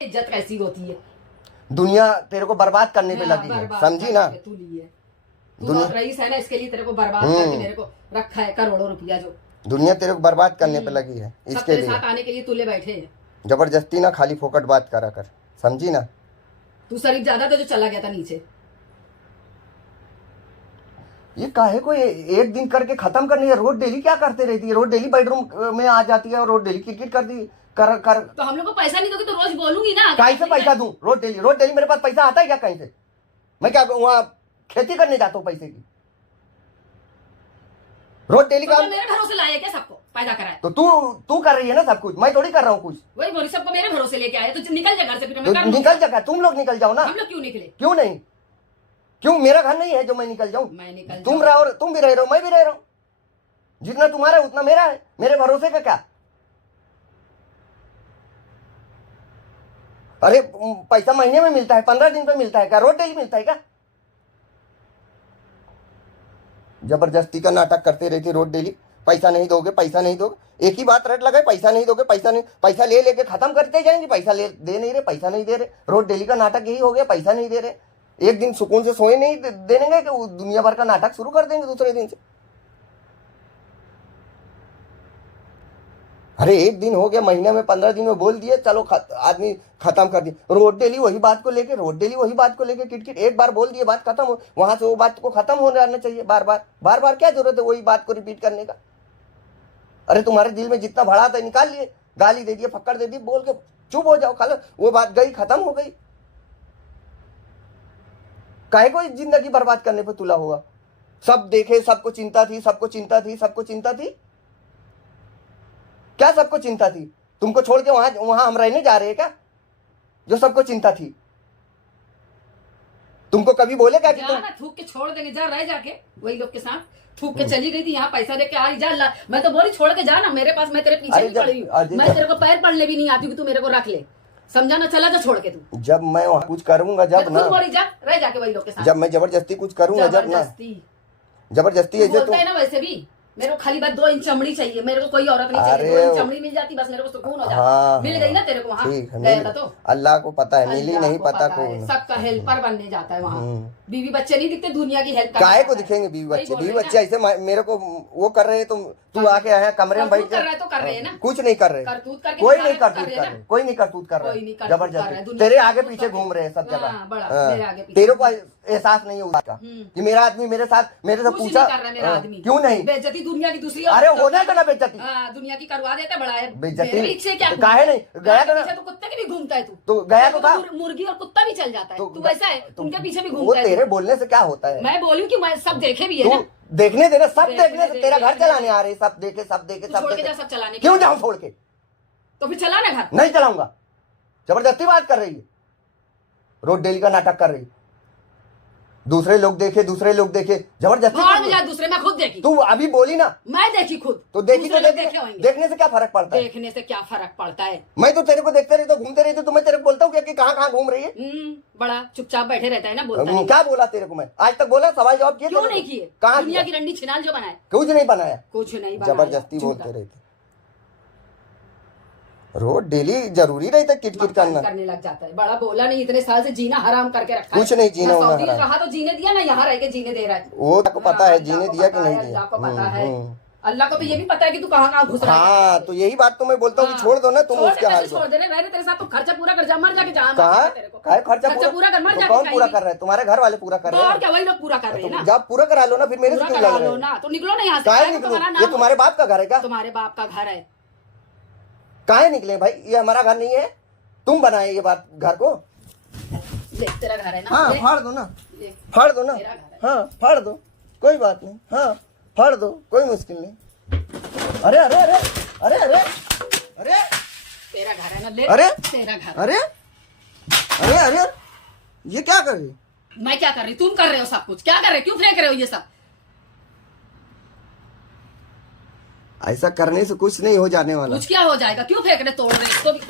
इज्जत कैसी होती है। दुनिया तेरे को बर्बाद करने पे लगी है, समझी ना। तू ली है, तू रईस है ना, इसके लिए तेरे को बर्बाद करके मेरे को रखा है करोड़ों रुपया। जो दुनिया तेरे को बर्बाद करने पे लगी है, इसके लिए साथ आने के लिए तुले बैठे हैं। जबरदस्ती ना खाली फोकट बात करा कर, समझी ना। तू शरीफ ज्यादा था जो चला गया था नीचे। ये काहे को एक दिन करके खत्म करनी है। रोज डेली क्या करते रहती है, रोज डेली बेडरूम में आ जाती है और रोज डेली क्रिकेट कर दी कर। तो हम लोग को पैसा नहीं दोगे तो रोज बोलूंगी ना। कहीं से पैसा दूं? रोज डेली मेरे पास पैसा आता है क्या कहीं से? मैं क्या वहां खेती करने जाता हूँ पैसे की? रोज डेली का मेरे भरोसे लाए क्या सबको पैदा कराए? तो तू कर रही है ना सब कुछ, मैं थोड़ी कर रहा हूँ कुछ। वही बोली सबको मेरे भरोसे लेके आए तो निकल जा घर से। फिर तो निकल जा, तुम लोग निकल जाओ ना। हम लोग क्यों निकले? क्यों नहीं? क्यों मेरा घर नहीं है जो मैं निकल जाऊं? मैं निकल तुम रहो, तुम भी रह रहे हो, मैं भी रह रहा हूं। जितना तुम्हारा है उतना मेरा है, मेरे भरोसे का क्या? अरे पैसा महीने में मिलता है, 15 दिन पे मिलता है क्या? रोज डेली मिलता है क्या? जबरदस्ती का नाटक करते रहती रोज डेली। पैसा नहीं दोगे, पैसा नहीं दोगे, एक ही बात रट लगाए, पैसा नहीं दोगे, पैसा नहीं। पैसा ले लेके खत्म करते जाएंगे, पैसा दे नहीं रहे, पैसा नहीं दे रहे। रोज डेली का नाटक यही हो गया, पैसा नहीं दे रहे। एक दिन सुकून से सोए नहीं देंगे कि दुनिया भर का नाटक शुरू कर देंगे दूसरे दिन से। अरे एक दिन हो गया, महीने में 15 दिन में बोल दिए, चलो आदमी खत्म कर दिए। रोज डेली वही बात को लेके किटकिट। एक बार बोल दिए बात खत्म हो, वहां से वो बात को खत्म हो जाना चाहिए। बार बार क्या जरूरत है वही बात को रिपीट करने का? अरे तुम्हारे दिल में जितना भरा था निकाल लिए, गाली दे दिए, फक्कड़ दे दी, बोल के चुप हो जाओ, खाली वो बात गई, खत्म हो गई। काहे को जिंदगी बर्बाद करने पे तुला हुआ? सब देखे, सबको चिंता थी। क्या सबको चिंता थी? तुमको छोड़ के वहां हम रहने जा रहे हैं क्या? जो सबको चिंता थी, तुमको कभी बोले क्या कि तुम थूक के छोड़ देंगे? जा रह जाके वही लोग के साथ थूक के चली गई थी। यहाँ पैसा दे के आई जा। मैं तो बोली छोड़ के जा ना, मेरे पास मैं तेरे पीछे नहीं पड़ी हूँ। मैं तेरे को पैर पड़ने भी नहीं आती कि तू मेरे को रख ले, समझा ना। चला जा छोड़ के तू। जब मैं वहां कुछ करूंगा, जब ना बोली जा रह जाके वही लोग के साथ। जब मैं जबरदस्ती कुछ करूंगा, जब ना जबरदस्ती ऐसे तो है ना। वैसे भी मेरे को खाली बात 2 इंच चमड़ी चाहिए, मेरे को कोई औरत नहीं चाहिए। 2 इंच चमड़ी मिल जाती बस मेरे को सुकून हो जाता। हाँ, मिल गई ना तेरे को वहाँ गया था तो अल्लाह को पता है, मिली नहीं पता कौन। सबका हेल्पर बनने जाता है वहाँ। बीवी बच्चे नहीं दिखते, दुनिया की हेल्प काहे को दिखेंगे बीवी बच्चे ऐसे मेरे को वो कर रहे हैं। तू आके आया कमरे में बैठ कर रहा है तो कर रहे हैं ना। कुछ नहीं कर रहे, कोई नहीं करतूत कर रहे, जबरदस्ती तेरे आगे पीछे घूम रहे हैं सब जगह। तेरे को एहसास नहीं है उसका कि मेरा आदमी मेरे साथ, मेरे से पूछा क्यों नहीं? बेइज्जती दुनिया की दूसरी। अरे होना तो ना बेइज्जती, दुनिया की करवा देता बड़ा है बेइज्जती। काहे नहीं गया तो ना? तो कुत्ते के भी घूमता है तू गया तो था। मुर्गी और कुत्ता भी चल जाता है, तू वैसा है, उनके पीछे भी वो घूमता है। तेरे बोलने से क्या होता है? मैं बोलूं कि मैं सब देखे भी है ना। देखने देना, सब देखने से तेरा घर चलाने आ रहे, सब देखे सब चलाने। क्यों जाऊं छोड़ के? तो फिर चला ना घर। नहीं चलाऊंगा। जबरदस्ती बात कर रही है, रोज डेली का नाटक कर रही। दूसरे लोग देखे जबरदस्ती। दूसरे मैं खुद देखी। तू अभी बोली ना, मैं देखी खुद। तो देखी तो देखने से क्या फर्क पड़ता है? देखने से क्या फर्क पड़ता है? मैं तो तेरे को देखते रहती हूँ, घूमते रहती हूँ, तो मैं तेरे को बोलता हूँ कि कहाँ घूम रही है। बड़ा चुपचाप बैठे रहता है ना, बोलता नहीं। क्या बोला तेरे को? मैं आज तक बोला? सवाल जवाब किया? क्यों नहीं किए? कहाँ? दुनिया की रंडी छिनाल जो बनाया, कुछ नहीं बनाया, जबरदस्ती बोलते रहते। रोज डेली जरूरी रहता किटकिट करने लग जाता है। बड़ा बोला नहीं, इतने साल से जीना हराम करके रखा। कुछ नहीं जीना होना हराम। रहा तो जीने दिया ना, यहाँ रह के जीने दे रहा है। वो को पता है जीने दिया कि नहीं दिया, अल्लाह को पता है। अल्लाह को तो ये भी पता है कि तू कहाँ घुस रहा है। हाँ, तो यही बात तो मैं बोलता हूँ कि छोड़ दो ना तुम उसके हाल को। छोड़ दे रहे तेरे साथ तो खर्चा पूरा कर जा, मर जाके जा। खर्चा पूरा कर, मर जाके। कौन पूरा कर रहा है? तुम्हारे घर वाले पूरा कर रहे हैं। और क्या, वही लोग पूरा कर रहे हैं ना। जब पूरा करा लो ना, फिर मेरे से क्यों लग रहा है? ना तो निकलो ना यहाँ से। ये तुम्हारे बाप का घर है क्या? तुम्हारे बाप का घर है। काहे निकले भाई? ये हमारा घर नहीं है, तुम बनाए ये बात घर को। तेरा घर है ना। हाँ, फाड़ दो ना, फाड़ दो ना। हाँ, फाड़ दो, कोई बात नहीं। हाँ, फाड़ दो, कोई मुश्किल नहीं। अरे अरे अरे अरे अरे अरे तेरा घर है ना, ले। अरे तेरा घर। अरे अरे अरे ये क्या कर रही? मैं क्या कर रही? तुम कर रहे हो सब कुछ। क्या कर रहे? क्यों फेंक रहे हो ये सब? ऐसा करने से कुछ नहीं हो जाने वाला। कुछ क्या हो जाएगा? क्यों फेंक रहे? तोड़ रहे तो भी।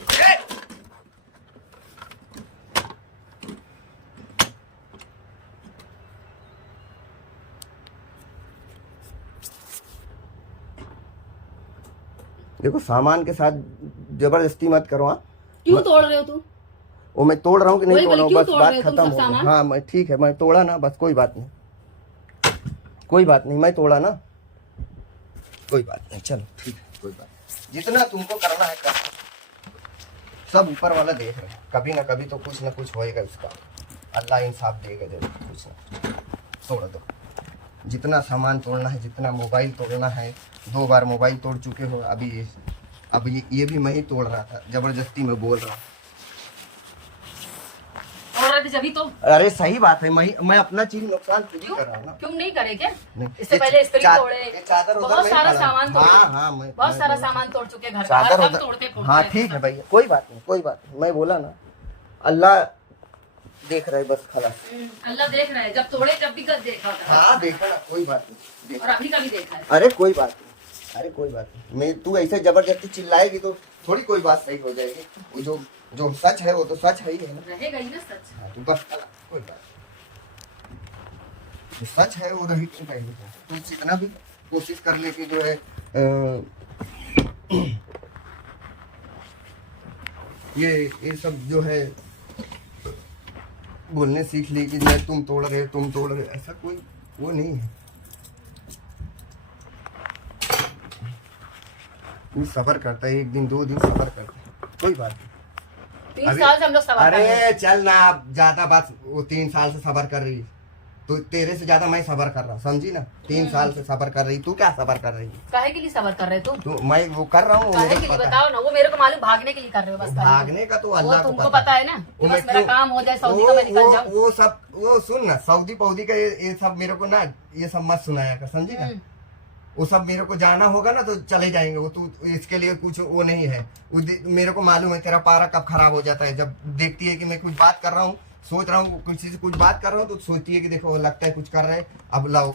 देखो, सामान के साथ जबरदस्ती मत करो। हाँ, क्यों तोड़ रहे हो तुम? वो मैं तोड़ रहा हूँ कि नहीं वही तोड़ रहा हूँ, क्यों बस तोड़ बात रहे हो तुम खत्म सब हो गई। सामान? हाँ मैं ठीक है, मैं तोड़ा ना, बस कोई बात नहीं, कोई बात नहीं, मैं तोड़ा ना, कोई बात नहीं, चलो ठीक है, कोई बात नहीं। जितना तुमको करना है कर, सब ऊपर वाला देख रहे हैं, कभी ना कभी तो कुछ ना कुछ होएगा इसका, अल्लाह इंसाफ देगा जरूर, कुछ ना तोड़ दो। जितना सामान तोड़ना है, जितना मोबाइल तोड़ना है, 2 बार मोबाइल तोड़ चुके हो, अब ये भी मैं ही तोड़ रहा था, जबरदस्ती में बोल रहा हूँ। और जभी तो अरे सही बात है, मैं अपना चीज नुकसान खुद ही कर रहा हूँ ना। क्यों नहीं करे क्या? नहीं, इससे पहले स्त्री तोड़े, ये चादर उधर बहुत नहीं सारा पड़ा। सामान तोड़े, हाँ, बहुत सारा सामान तोड़ चुके घर का, चादर सब उधर, तोड़ते हाँ ठीक है भैया, कोई बात नहीं, कोई बात नहीं, मैं बोला ना, अल्लाह देख रहे बस खलास। अल्लाह देख रहा है, जब तोड़े जब भी कर देखा था, हाँ देखा ना, कोई बात नहीं, और अभी का भी देखा है। अरे कोई बात नहीं, अरे कोई बात नहीं, मैं तू ऐसे जबरदस्ती चिल्लाएगी तो थोड़ी कोई बात सही हो जाएगी, वो जो सच है वो तो सच है ही है ना। रहेगा ही ना सच। हाँ, तू बस कोई बात नहीं, जो सच है वो रही क्यों पहले, तू जितना भी कोशिश कर ले कि जो है ये सब जो है बोलने सीख ली कि मैं तुम तोड़ रहे, ऐसा कोई वो नहीं है। तू सबर करता है, 1 दिन 2 दिन सबर करता है, कोई बात नहीं। 3 साल से हम लोग सवाल कर रहे हैं। अरे चल ना, आप ज्यादा बात, वो 3 साल से सबर कर रही, तो तेरे से ज्यादा मैं सबर कर रहा, समझी ना, 3 साल से सबर कर रही, तू क्या सबर कर रही? काहे के लिए सबर कर रहे हो तुम? तो मैं वो कर रहा हूँ, काहे के लिए बताओ ना, वो मेरे को मालूम, भागने के लिए कर रहे हो बस। भागने का तो वो अल्लाह को तुमको पता है ना, कि वो बस मैं मेरा क्यों- काम हो जाए, सऊदी का मैं निकल जाऊं। वो सब, वो सुन ना, सऊदी पौदी का ये सब मेरे को ना, ये सब मत सुनाया कर, समझी ना। वो सब मेरे को जाना होगा ना तो चले जाएंगे, वो तू इसके लिए कुछ वो नहीं है, मेरे को मालूम है तेरा पारा कब खराब हो जाता है, जब देखती है कि मैं कुछ बात कर रहा हूँ, सोच रहा हूँ किसी से कुछ बात कर रहा हूँ, तो सोचती है कि देखो लगता है कुछ कर रहे हैं, अब लाओ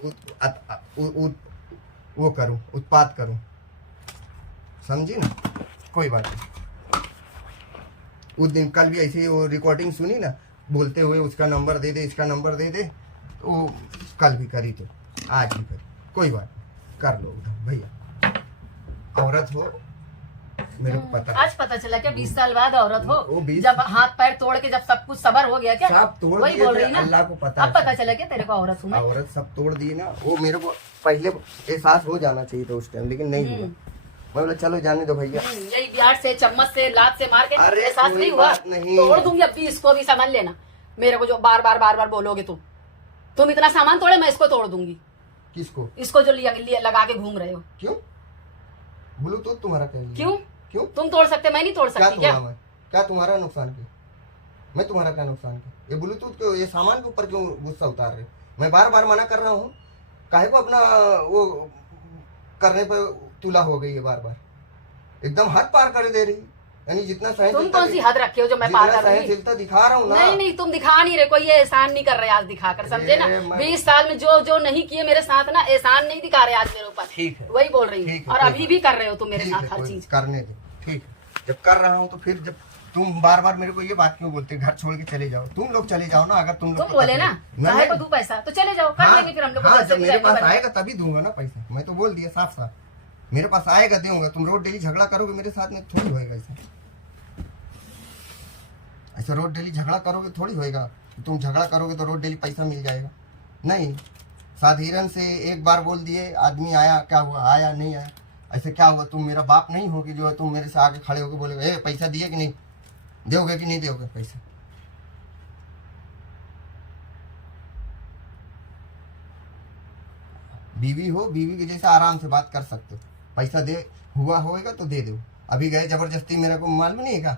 वो करूँ, उत्पाद करूँ, समझी ना, कोई बात नहीं। उस दिन कल भी ऐसे वो रिकॉर्डिंग सुनी ना, बोलते हुए उसका नंबर दे दे, इसका नंबर दे दे, तो कल भी करी, तो आज भी करी, कोई बात नहीं, कर लो भैया, औरत हो, मेरे को पता है। आज पता चला क्या 20 साल बाद औरत हो? वो 20 जब हाथ पैर तोड़ के जब सब कुछ सबर हो गया क्या? सब तोड़ वही दिए बोल थे, रही ना, अल्लाह को पता अब है। पता चला क्या तेरे को औरत हूँ मैं? औरत सब तोड़ दिए ना, वो मेरे को पहले एहसास हो जाना चाहिए था उस टाइम, लेकिन नहीं हुआ। मैं बोला चलो जाने दो भैया, यही बिहार से चम्मच से लात से मार के अरे एहसास कोई नहीं हुआ? बात नहीं। तोड़ दूंगी अब भी, इसको भी समझ लेना, मेरे को जो बार बार बोलोगे तुम इतना सामान तोड़े, मैं इसको तोड़ दूंगी। किसको? इसको जो लिया लगा के घूम रहे हो। क्यों? ब्लूटूथ तुम्हारा क्यों? क्यों? तुम तोड़ सकते, मैं नहीं तोड़ क्या सकती क्या? तोड़ा मैं? क्या तुम्हारा नुकसान किया? मैं तुम्हारा क्या नुकसान किया? ये ब्लूटूथ के, ये सामान के ऊपर क्यों गुस्सा उतार रहे? मैं बार मना कर रहा हूँ, काहे को अपना वो करने पर तुला हो गई है, बार एकदम हद पार कर दे रही, यानी जितना तुम कौन सी हद रखे हो जो मैं पार कर रही हूँ? सहनशीलता दिखा रहा हूँ ना। नहीं तुम दिखा नहीं रहे, कोई ये एहसान नहीं कर रहे आज दिखाकर, समझे ना। 20 साल में जो नहीं किए मेरे साथ ना, एहसान नहीं दिखा रहे आज मेरे ऊपर। ठीक है, वही बोल रही हूँ, और अभी भी कर रहे हो तुम मेरे ठीक साथ है, हर कोई चीज। करने दे, ठीक है। जब कर रहा हूँ तो फिर जब तुम बार मेरे को ये बात क्यों बोलते, घर छोड़ के चले जाओ, तुम लोग चले जाओ ना, अगर तुम लोग तुम बोले ना चाहे को दूं पैसा तो चले जाओ, कर लेंगे फिर हम लोग। हाँ, जब मेरे पास आएगा तभी दूंगा ना पैसा, मैं तो बोल दिया साफ साफ, मेरे पास आएगा दूंगा। तुम रोज डेली झगड़ा करोगे मेरे साथ में, थोड़ी होएगा ऐसा रोज डेली झगड़ा करोगे थोड़ी होएगा। तुम झगड़ा करोगे तो रोज डेली पैसा मिल जाएगा, नहीं। साधारण से एक बार बोल दिए, आदमी आया, क्या हुआ, आया नहीं आया, ऐसे क्या हुआ? तुम मेरा बाप नहीं हो कि जो है तुम मेरे से आगे खड़े होके बोलेगे ए पैसा दिए कि नहीं, दोगे कि नहीं दोगे पैसा? बीवी हो, बीवी के जैसे आराम से बात कर सकते हो, पैसा दे हुआ होएगा तो दे दो। अभी गए जबरदस्ती, मेरे को मालूम नहीं है क्या,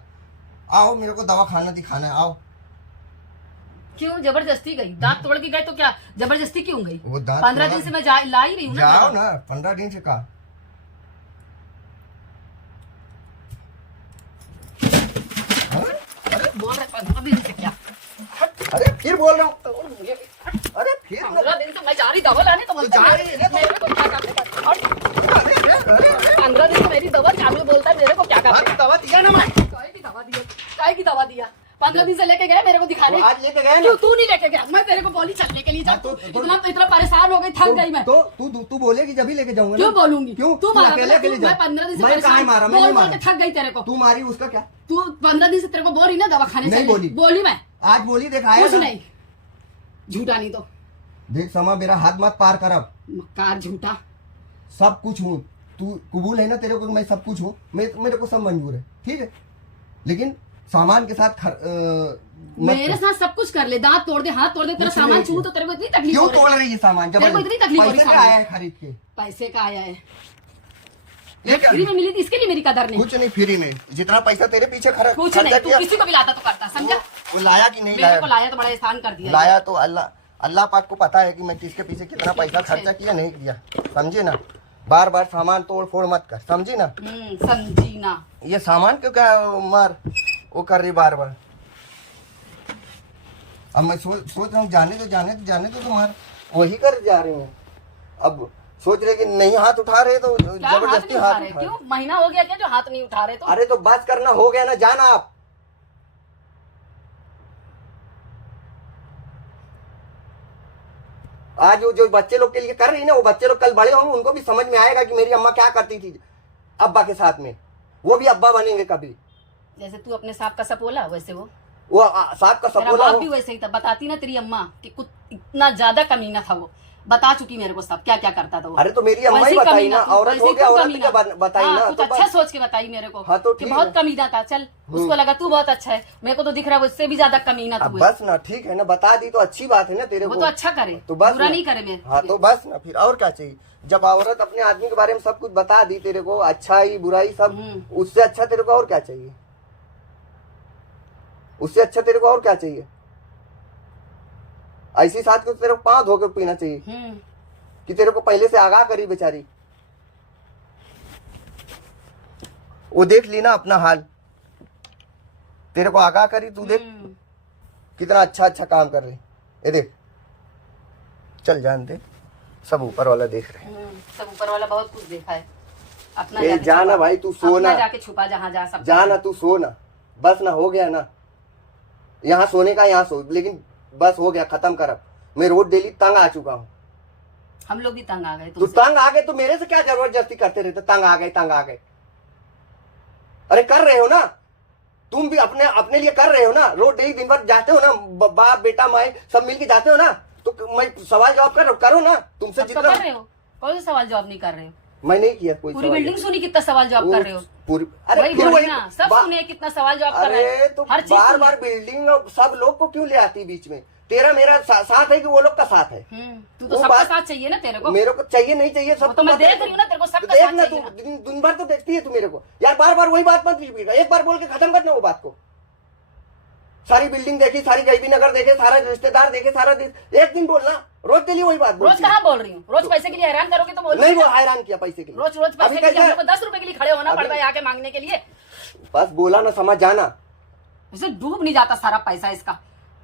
आओ मेरे को दवा खाना दिखाना है, आओ। क्यों जबरदस्ती गई? दांत तोड़ के गए तो क्या जबरदस्ती क्यों गई? वो दांत 15 दिन से मैं ला ही रही हूँ ना। जाओ ना, 15 दिन से कहा। बोल रहे 15 दिन से क्या? अरे फिर बोल रहा हूँ, अरे फिर 15 दिन से मैं जा रही दवा लाने, तो बोलता जा रही है, मेरे को क्या काम है? और 15 दिन से मेरी दवा चालू, बोलता है मेरे को क्या काम है? दवा दिया ना मैं, काय की दवा दिया? काय की दवा दिया? 15 दिन से लेके गए मेरे को दिखाने। तो आज लेके गए ना। क्यों तू नहीं लेके गया? मैं तेरे को बोली चलने के लिए जा। इतना परेशान हो गई, थक गई मैं। तो तू बोलेगी जब ही लेके जाऊंगा। क्यों बोलूंगी? क्यों? तू मारा अकेले अकेले जा। मैं 15 दिन से मैं कहाँ मारा? मैं नहीं बोल मारा। के थक गई तेरे को। तू मारी उसका क्या? तू 15 दिन से तेरे को बोल रही ना दवाखाने नहीं चलने। बोली मैं। आज बोली दिखाया कुछ नहीं, झूठा नहीं तो देख समा मेरा हाथ मत पार कर अब। कार झूठा। सब कुछ हूँ, तू कबूल है ना तेरे को मैं सब कुछ हूँ, मेरे को सब मंजूर है, ठीक है। लेकिन सामान के साथ मेरे साथ सब कुछ कर ले, दांत तोड़ दे, हाथ तोड़ दे, तेरा सामान छू तो तेरे को इतनी तकलीफ क्यों हो रही तोड़ रही है सामान? जब तेरे को इतनी तकलीफ हो रही पैसे है का आया है खरीद के? पैसे का आया है, फ्री में मिली थी, इसके लिए मेरी कदर नहीं। कुछ नहीं फ्री में, जितना पैसा तेरे पीछे कुछ नहीं, तू किसी को भी लाता तो करता, समझा? वो लाया कि नहीं मेरे को लाया तो बड़ा एहसान कर दिया। लाया तो अल्लाह पाक को पता है कि मैं किसके पीछे कितना पैसा खर्चा किया नहीं किया, समझे ना। बार बार सामान तोड़ फोड़ मत कर, समझी ना। समझी ना। ये सामान क्यों क्या मार वो कर रही बार बार। अब मैं सोच रहा हूँ जाने तो तुम्हार वही कर जा रही हूँ। अब सोच रहे कि नहीं हाथ उठा रहे तो जबरदस्ती हाथ उठा। क्यों? महीना हो गया क्या जो हाथ नहीं उठा रहे? तो अरे तो बस करना हो गया ना, जाना आप। आज जो बच्चे लोग के लिए कर रही है ना, वो बच्चे लोग कल बड़े होंगे, उनको भी समझ में आएगा कि मेरी अम्मा क्या करती थी अब्बा के साथ में, वो भी अब्बा बनेंगे कभी। जैसे तू अपने सांप का सपोला, वैसे वो सांप का सपोला। बाप भी वैसे ही था, बताती ना तेरी अम्मा कि कुछ इतना ज्यादा कमीना था वो, बता चुकी मेरे को सब क्या क्या करता था वो। अरे तो मेरी अम्मा ही बताई ना, औरत हो गया, औरत क्या बताई ना। कुछ अच्छा सोच के बताई मेरे को। हाँ तो कि बहुत कमीना था, चल उसको लगा तू बहुत अच्छा है, मेरे को तो दिख रहा है उससे भी ज्यादा कमीना था। बस ना, ठीक है ना, बता दी तो अच्छी बात है ना तेरे को। वो तो अच्छा करे, तो बस बुरा नहीं करे मेरे। हाँ तो बस ना, फिर और क्या चाहिए? जब औरत अपने आदमी के बारे में सब कुछ बता दी तेरे को, अच्छाई बुराई सब, उससे अच्छा तेरे को और क्या चाहिए? उससे अच्छा तेरे को और क्या चाहिए? ऐसी साथ को तेरे को पाँव धो के पीना चाहिए कि तेरे को पहले से आगाह करी बेचारी। वो देख ली ना अपना हाल, तेरे को आगाह करी, तू देख कितना अच्छा काम कर रही। ये देख, चल जान दे, सब ऊपर वाला देख रहे हैं। सब ऊपर वाला बहुत कुछ देखा है। अपना जाना भाई, तू सोना जाके छुपा जहाँ जा सब जाना, तू सोना बस ना, हो गया ना। यहाँ सोने का यहाँ सो, लेकिन बस हो गया, खत्म कर। अब मैं रोज डेली तंग आ चुका हूँ। हम लोग भी तंग आ गए। तू तंग आ गए तो मेरे से क्या जबरदस्ती करते रहते? तंग आ गए। अरे कर रहे हो ना, तुम भी अपने लिए कर रहे हो ना। रोज डेली दिन भर जाते हो ना, बाप बेटा माए सब मिलके जाते हो ना, तो मैं सवाल जवाब करो ना। तुमसे जितना कर रहे हो, कौन सा सवाल जवाब नहीं कर रहे हो? मैं नहीं किया कोई। पूरी बिल्डिंग सुनी कितना सवाल जवाब कर रहे हो पूरी। अरे फिर वही ना, सब सुने कितना सवाल जवाब कर रहे हैं। तो बार बार बिल्डिंग सब लोग को क्यों ले आती बीच में? तेरा मेरा साथ है कि वो लोग का साथ है? तू तो सबका साथ चाहिए ना तेरे को। मेरे को चाहिए नहीं चाहिए सब तो मैं देख रही हूँ ना तेरे को सबका साथ चाहिए। तू दिन भर तो देखती है तू मेरे को यार, बार बार वही बात मत रिपीट। एक बार बोल के खत्म करना वो बात को। सारी बिल्डिंग देखी, सारी गैबी नगर देखे, सारा रिश्तेदार देखे, सारा एक दिन बोलना, रोज के लिए वही बात बोल। रोज कहाँ बोल रही हूँ? रोज पैसे के लिए हैरान करोगे तो बोल। नहीं, वो हैरान किया पैसे के लिए। रोज पैसे के लिए हमको 10 रुपए के लिए खड़े होना पड़ता है आके मांगने के लिए। बस बोला ना, समझ जाना। उसे डूब नहीं जाता सारा पैसा इसका,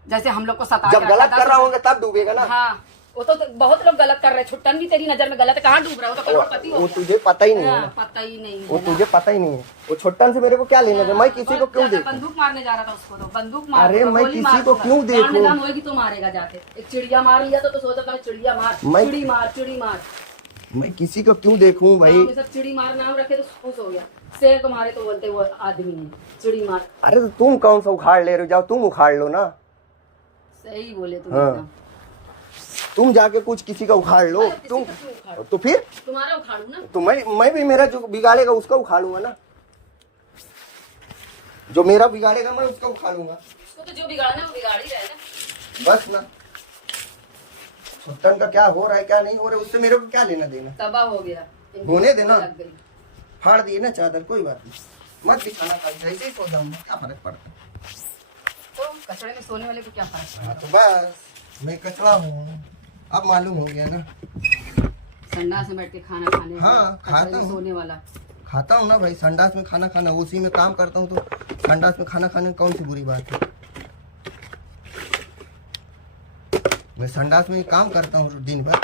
जैसे हम लोग को सता। जब गलत कर रहा होगा तब डूबेगा ना। हाँ, वो तो बहुत लोग गलत कर रहे हैं। छुट्टन भी तेरी नजर में गलत है, कहाँ डूब रहा है? वो तो करोड़पति हो गया। वो तुझे पता ही नहीं है। पता ही नहीं, वो तुझे पता ही नहीं है। वो छुट्टन से मेरे को क्या लेना है? मैं किसी को क्यों देखूं? बंदूक मारने जा रहा था उसको, तो बंदूक मार। अरे मैं किसी को क्यों देखूं? होगी तो मारेगा जाके। एक चिड़िया मार लिया तो सोचता है चिड़िया मार, चिड़ी मार। मैं किसी को क्यों देखूं भाई? सब चिड़ी मार नाम रखे तो खुश हो गया। शेर को मारे तो बोलते वो आदमी नहीं, चिड़ी मार। अरे तो तुम कौन सा उखाड़ ले रहे हो? जाओ तुम उखाड़ लो ना। सही बोले तुम। हाँ। तुम जाके कुछ किसी का उखाड़ लो। तुम तो फिर तुम्हारा उखाड़ू ना। तो मैं भी मेरा जो बिगाड़ेगा उसका उखाड़ूंगा ना। जो मेरा बिगाड़ेगा मैं उसका उखाड़ूंगा। उसको तो जो बिगाड़ना है वो बिगाड़ ही रहेगा। बस ना, छुट्टन का क्या हो रहा है क्या नहीं हो रहा है उससे मेरे को क्या लेना देना? तबाह हो गया, होने देना। फाड़ दिए ना चादर, कोई बात नहीं, मत बिछाना, जैसे ही सो जाऊंगा, क्या फर्क पड़ता है? तो कचड़े में सोने वाले को क्या फर्क पड़ता है? तो बस मैं कचरा हूँ, अब मालूम हो गया ना। संडास में बैठ के खाना खाने। हाँ, खाता हूँ, सोने वाला खाता हूँ ना भाई। संडास में खाना खाना, उसी में काम करता हूँ, तो संडास में खाना खाने में कौन सी बुरी बात है? मैं संडास में काम करता हूँ दिन भर।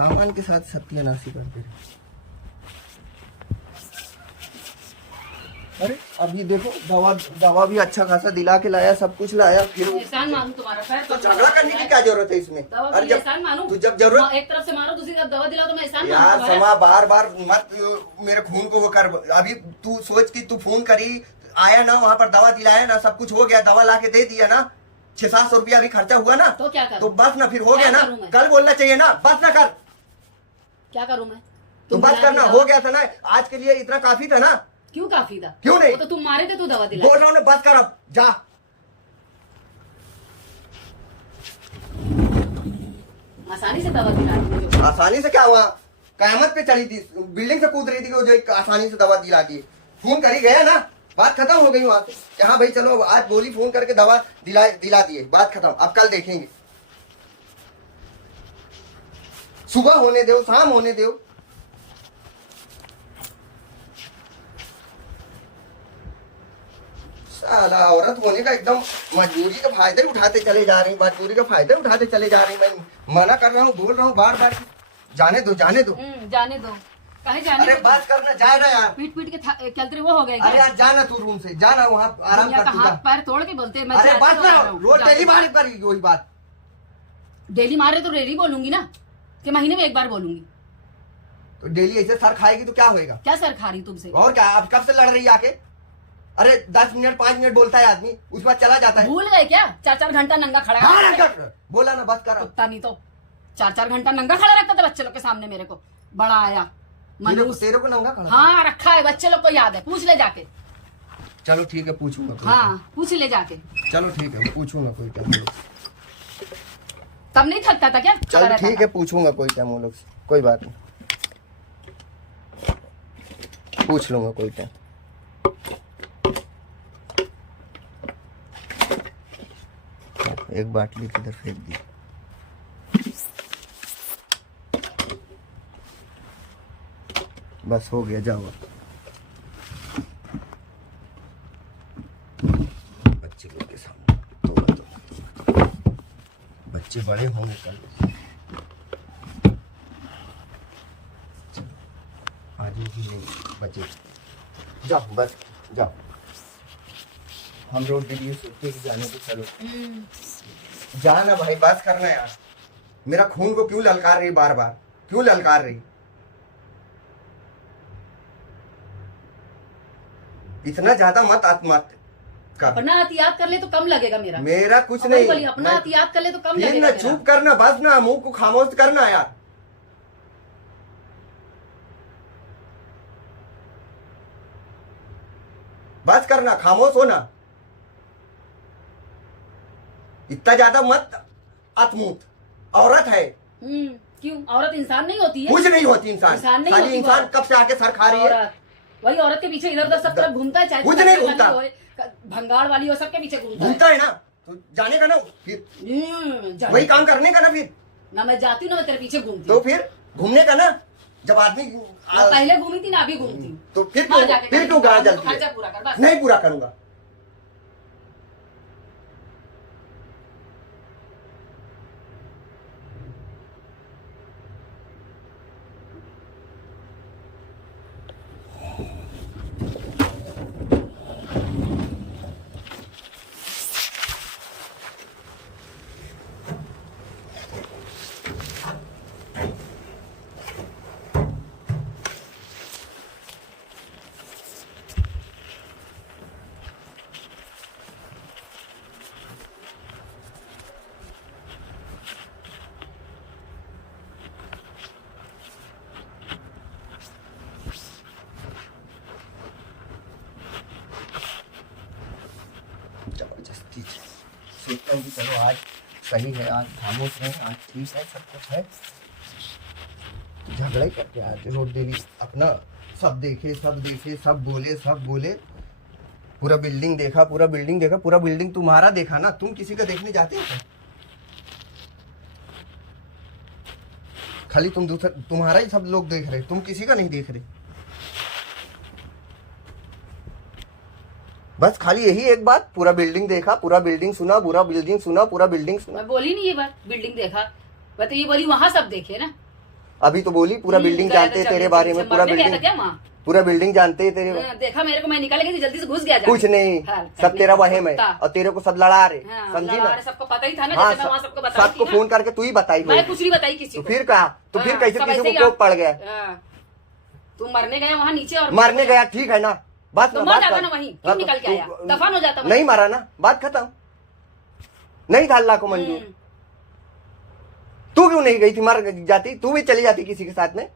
सामान के साथ सत्यानाशी करते रहे। अरे अभी देखो दवा भी अच्छा खासा दिला के लाया, सब कुछ लाया, फिर एहसान मानूं तुम्हारा, खैर तो झगड़ा करने की क्या जरूरत है इसमें? अरे एहसान मानूं, तू जब जरूरत एक तरफ से मारो दूसरी तरफ दवा दिलाओ तो मैं एहसान यार मानूं समा बार बार मत मेरे खून को वो कर। अभी तू सोच कि तू फोन करी, आया ना वहाँ पर, दवा दिलाया ना, सब कुछ हो गया, दवा ला के दे दिया ना, 600-700 रुपया अभी खर्चा हुआ ना, तो क्या करूं? तो बस ना, फिर हो गया ना, करूं मैं? कल बोलना चाहिए ना, बस ना कर, क्या करूं मैं? तो तुम बस दिला करना, के हो दवा- गया था ना, आज के लिए इतना काफी था ना। क्यों काफी था? क्यों नहीं? वो तो तुम मारे थे, तू दवा दिला। बोल रहा हूँ ना, बस कर अब, जा। आसानी से दवा दिला दी मुझे। आसानी से क्या हुआ? कयामत पे चढ़ी थी, बिल्डिंग से कूद रही थी, वो जो एक आसानी से दवा दिला दी। फोन करी गया ना, बात खत्म हो गई वहां से कि हाँ भाई चलो, आज बोली फोन करके दवा दिला दिए, बात खत्म, अब कल देखेंगे। सुबह होने दो, शाम होने दो। साला औरत होने का एकदम मजबूरी का फायदा उठाते चले जा रही, मजबूरी का फायदा उठाते चले जा रही। मैं मना कर रहा हूँ, बोल रहा हूँ बार बार, जाने दो जाने दो। जाने दो, कहीं जाने अरे दो। बात करना, जाए ना यार, पीट पीट के चलते रहे, वो हो गए अरे यार जाना तू रूम से, जाना वहाँ आराम दुनिया का कर, हाथ पैर तोड़ के बोलते हैं मैं अरे जाती बस हूँ, ना, आ रहा हूँ, रोज जाती डेली हूँ। बात करी वही बात। डेली मारे तो डेली बोलूंगी ना, कि महीने में एक बार बोलूंगी। तो डेली ऐसे सर खाएगी तो क्या होएगा? क्या सर खा रही तुमसे? और क्या, अब कब से लड़ रही आके? अरे 10 मिनट 5 मिनट बोलता है आदमी, उसके बाद चला जाता है। भूल गए क्या? 4-4 घंटा नंगा खड़ा हाँ है। ना कर, बोला ना बस कर। कुत्ता नहीं तो 4-4 घंटा नंगा खड़ा रखता था बच्चे लोग के सामने, मेरे को बड़ा आया मनूस। तेरे को नंगा खड़ा? हाँ रखा है, बच्चे लोग को याद है, पूछ ले जाके। चलो ठीक है, पूछूंगा। हाँ पूछ ले जाके। चलो ठीक है, पूछूंगा कोई टाइम। तब नहीं थकता था क्या? खड़ा चलो रहता ठीक था। है, पूछूंगा कोई टाइम वो लोग से, कोई बात नहीं, पूछ लूंगा कोई टाइम। एक बाटली किधर फेंक दी? बस हो गया, जाओ। बच्चे लोग के सामने तो बच्चे बड़े होंगे कल, आज भी नहीं बचे। जाओ बस जाओ, हम रोड के लिए सोचते कि जाने को, चलो जाना भाई, बात करना यार। मेरा खून को क्यों ललकार रही बार बार, क्यों ललकार रही? इतना ज्यादा मत कर। अपना एहतियात कर ले तो कम लगेगा मेरा। मेरा कुछ अपनी नहीं, बोली, अपना एहतियात कर ले तो कम फिर लगेगा ना मेरा। चुप करना, बस ना, मुंह को खामोश करना यार। बस करना, खामोश होना, इतना ज्यादा मत अतमूत। औरत है। क्यों? औरत इंसान नहीं होती है? कुछ नहीं होती इंसान नहीं खाली होती इंसान वो। कब से आके सर खा रही है। औरत, वही औरत के पीछे इधर उधर सब तरफ घूमता है, चाहे कुछ नहीं वाली घूमता। हो, भंगाड़ वाली हो, सबके पीछे घूमता है ना, तो जाने का ना, फिर जाने वही काम करने का ना, फिर ना मैं जाती हूँ ना मैं तेरे पीछे घूमती तो हूँ। फिर घूमने का ना, जब आदमी मैं पहले घूमी थी ना, अभी घूमती हूँ। तो फिर हाँ, क्यों जाके फिर क्यों गाना जलती खर्चा है? पूरा कर बस। नहीं पूरा करूंगा। जबरदस्ती सोचता हूँ कि चलो आज सही है, आज खामोश है, आज ठीक है, सब कुछ है, झगड़ा ही करके आज रोड डेली अपना सब देखे, सब बोले, पूरा बिल्डिंग देखा, पूरा बिल्डिंग तुम्हारा देखा ना, तुम किसी का देखने जाते हो क्या? खाली तुम्हारा ही सब लोग देख रहे, तुम किसी का नहीं देख रहे। बस खाली यही एक बात, पूरा बिल्डिंग देखा, पूरा बिल्डिंग सुना, पूरा बिल्डिंग सुना। मैं बोली नहीं ये बात, बिल्डिंग देखा, मैं तो ये बोली वहां सब देखे ना। अभी तो बोली पूरा बिल्डिंग जानते हैं तेरे बारे में, पूरा बिल्डिंग पूरा बिल्डिंग जानते हैं तेरे। देखा मेरे को, मैं निकल गई थी, जल्दी से घुस गया। कुछ नहीं, सब तेरा वहम है और तेरे को सब लड़ा रहे, समझी ना। सबको पता ही था ना, जैसे मैं वहाँ सबको बता सबको फोन करके तू ही बताई, मैं कुछ नहीं बताई किसी को। फिर कहा तो फिर कैसे किसी को कोप पड़ गया? तू मरने गया वहाँ नीचे और मरने गया, ठीक है ना, बात तो मर जाता ना वहीं, क्यों निकल के आया? दफन हो जाता। नहीं मारा ना, बात खत्म। नहीं था अल्लाह को मंजूर। तू क्यों नहीं गई थी? मर जाती, तू भी चली जाती किसी के साथ में।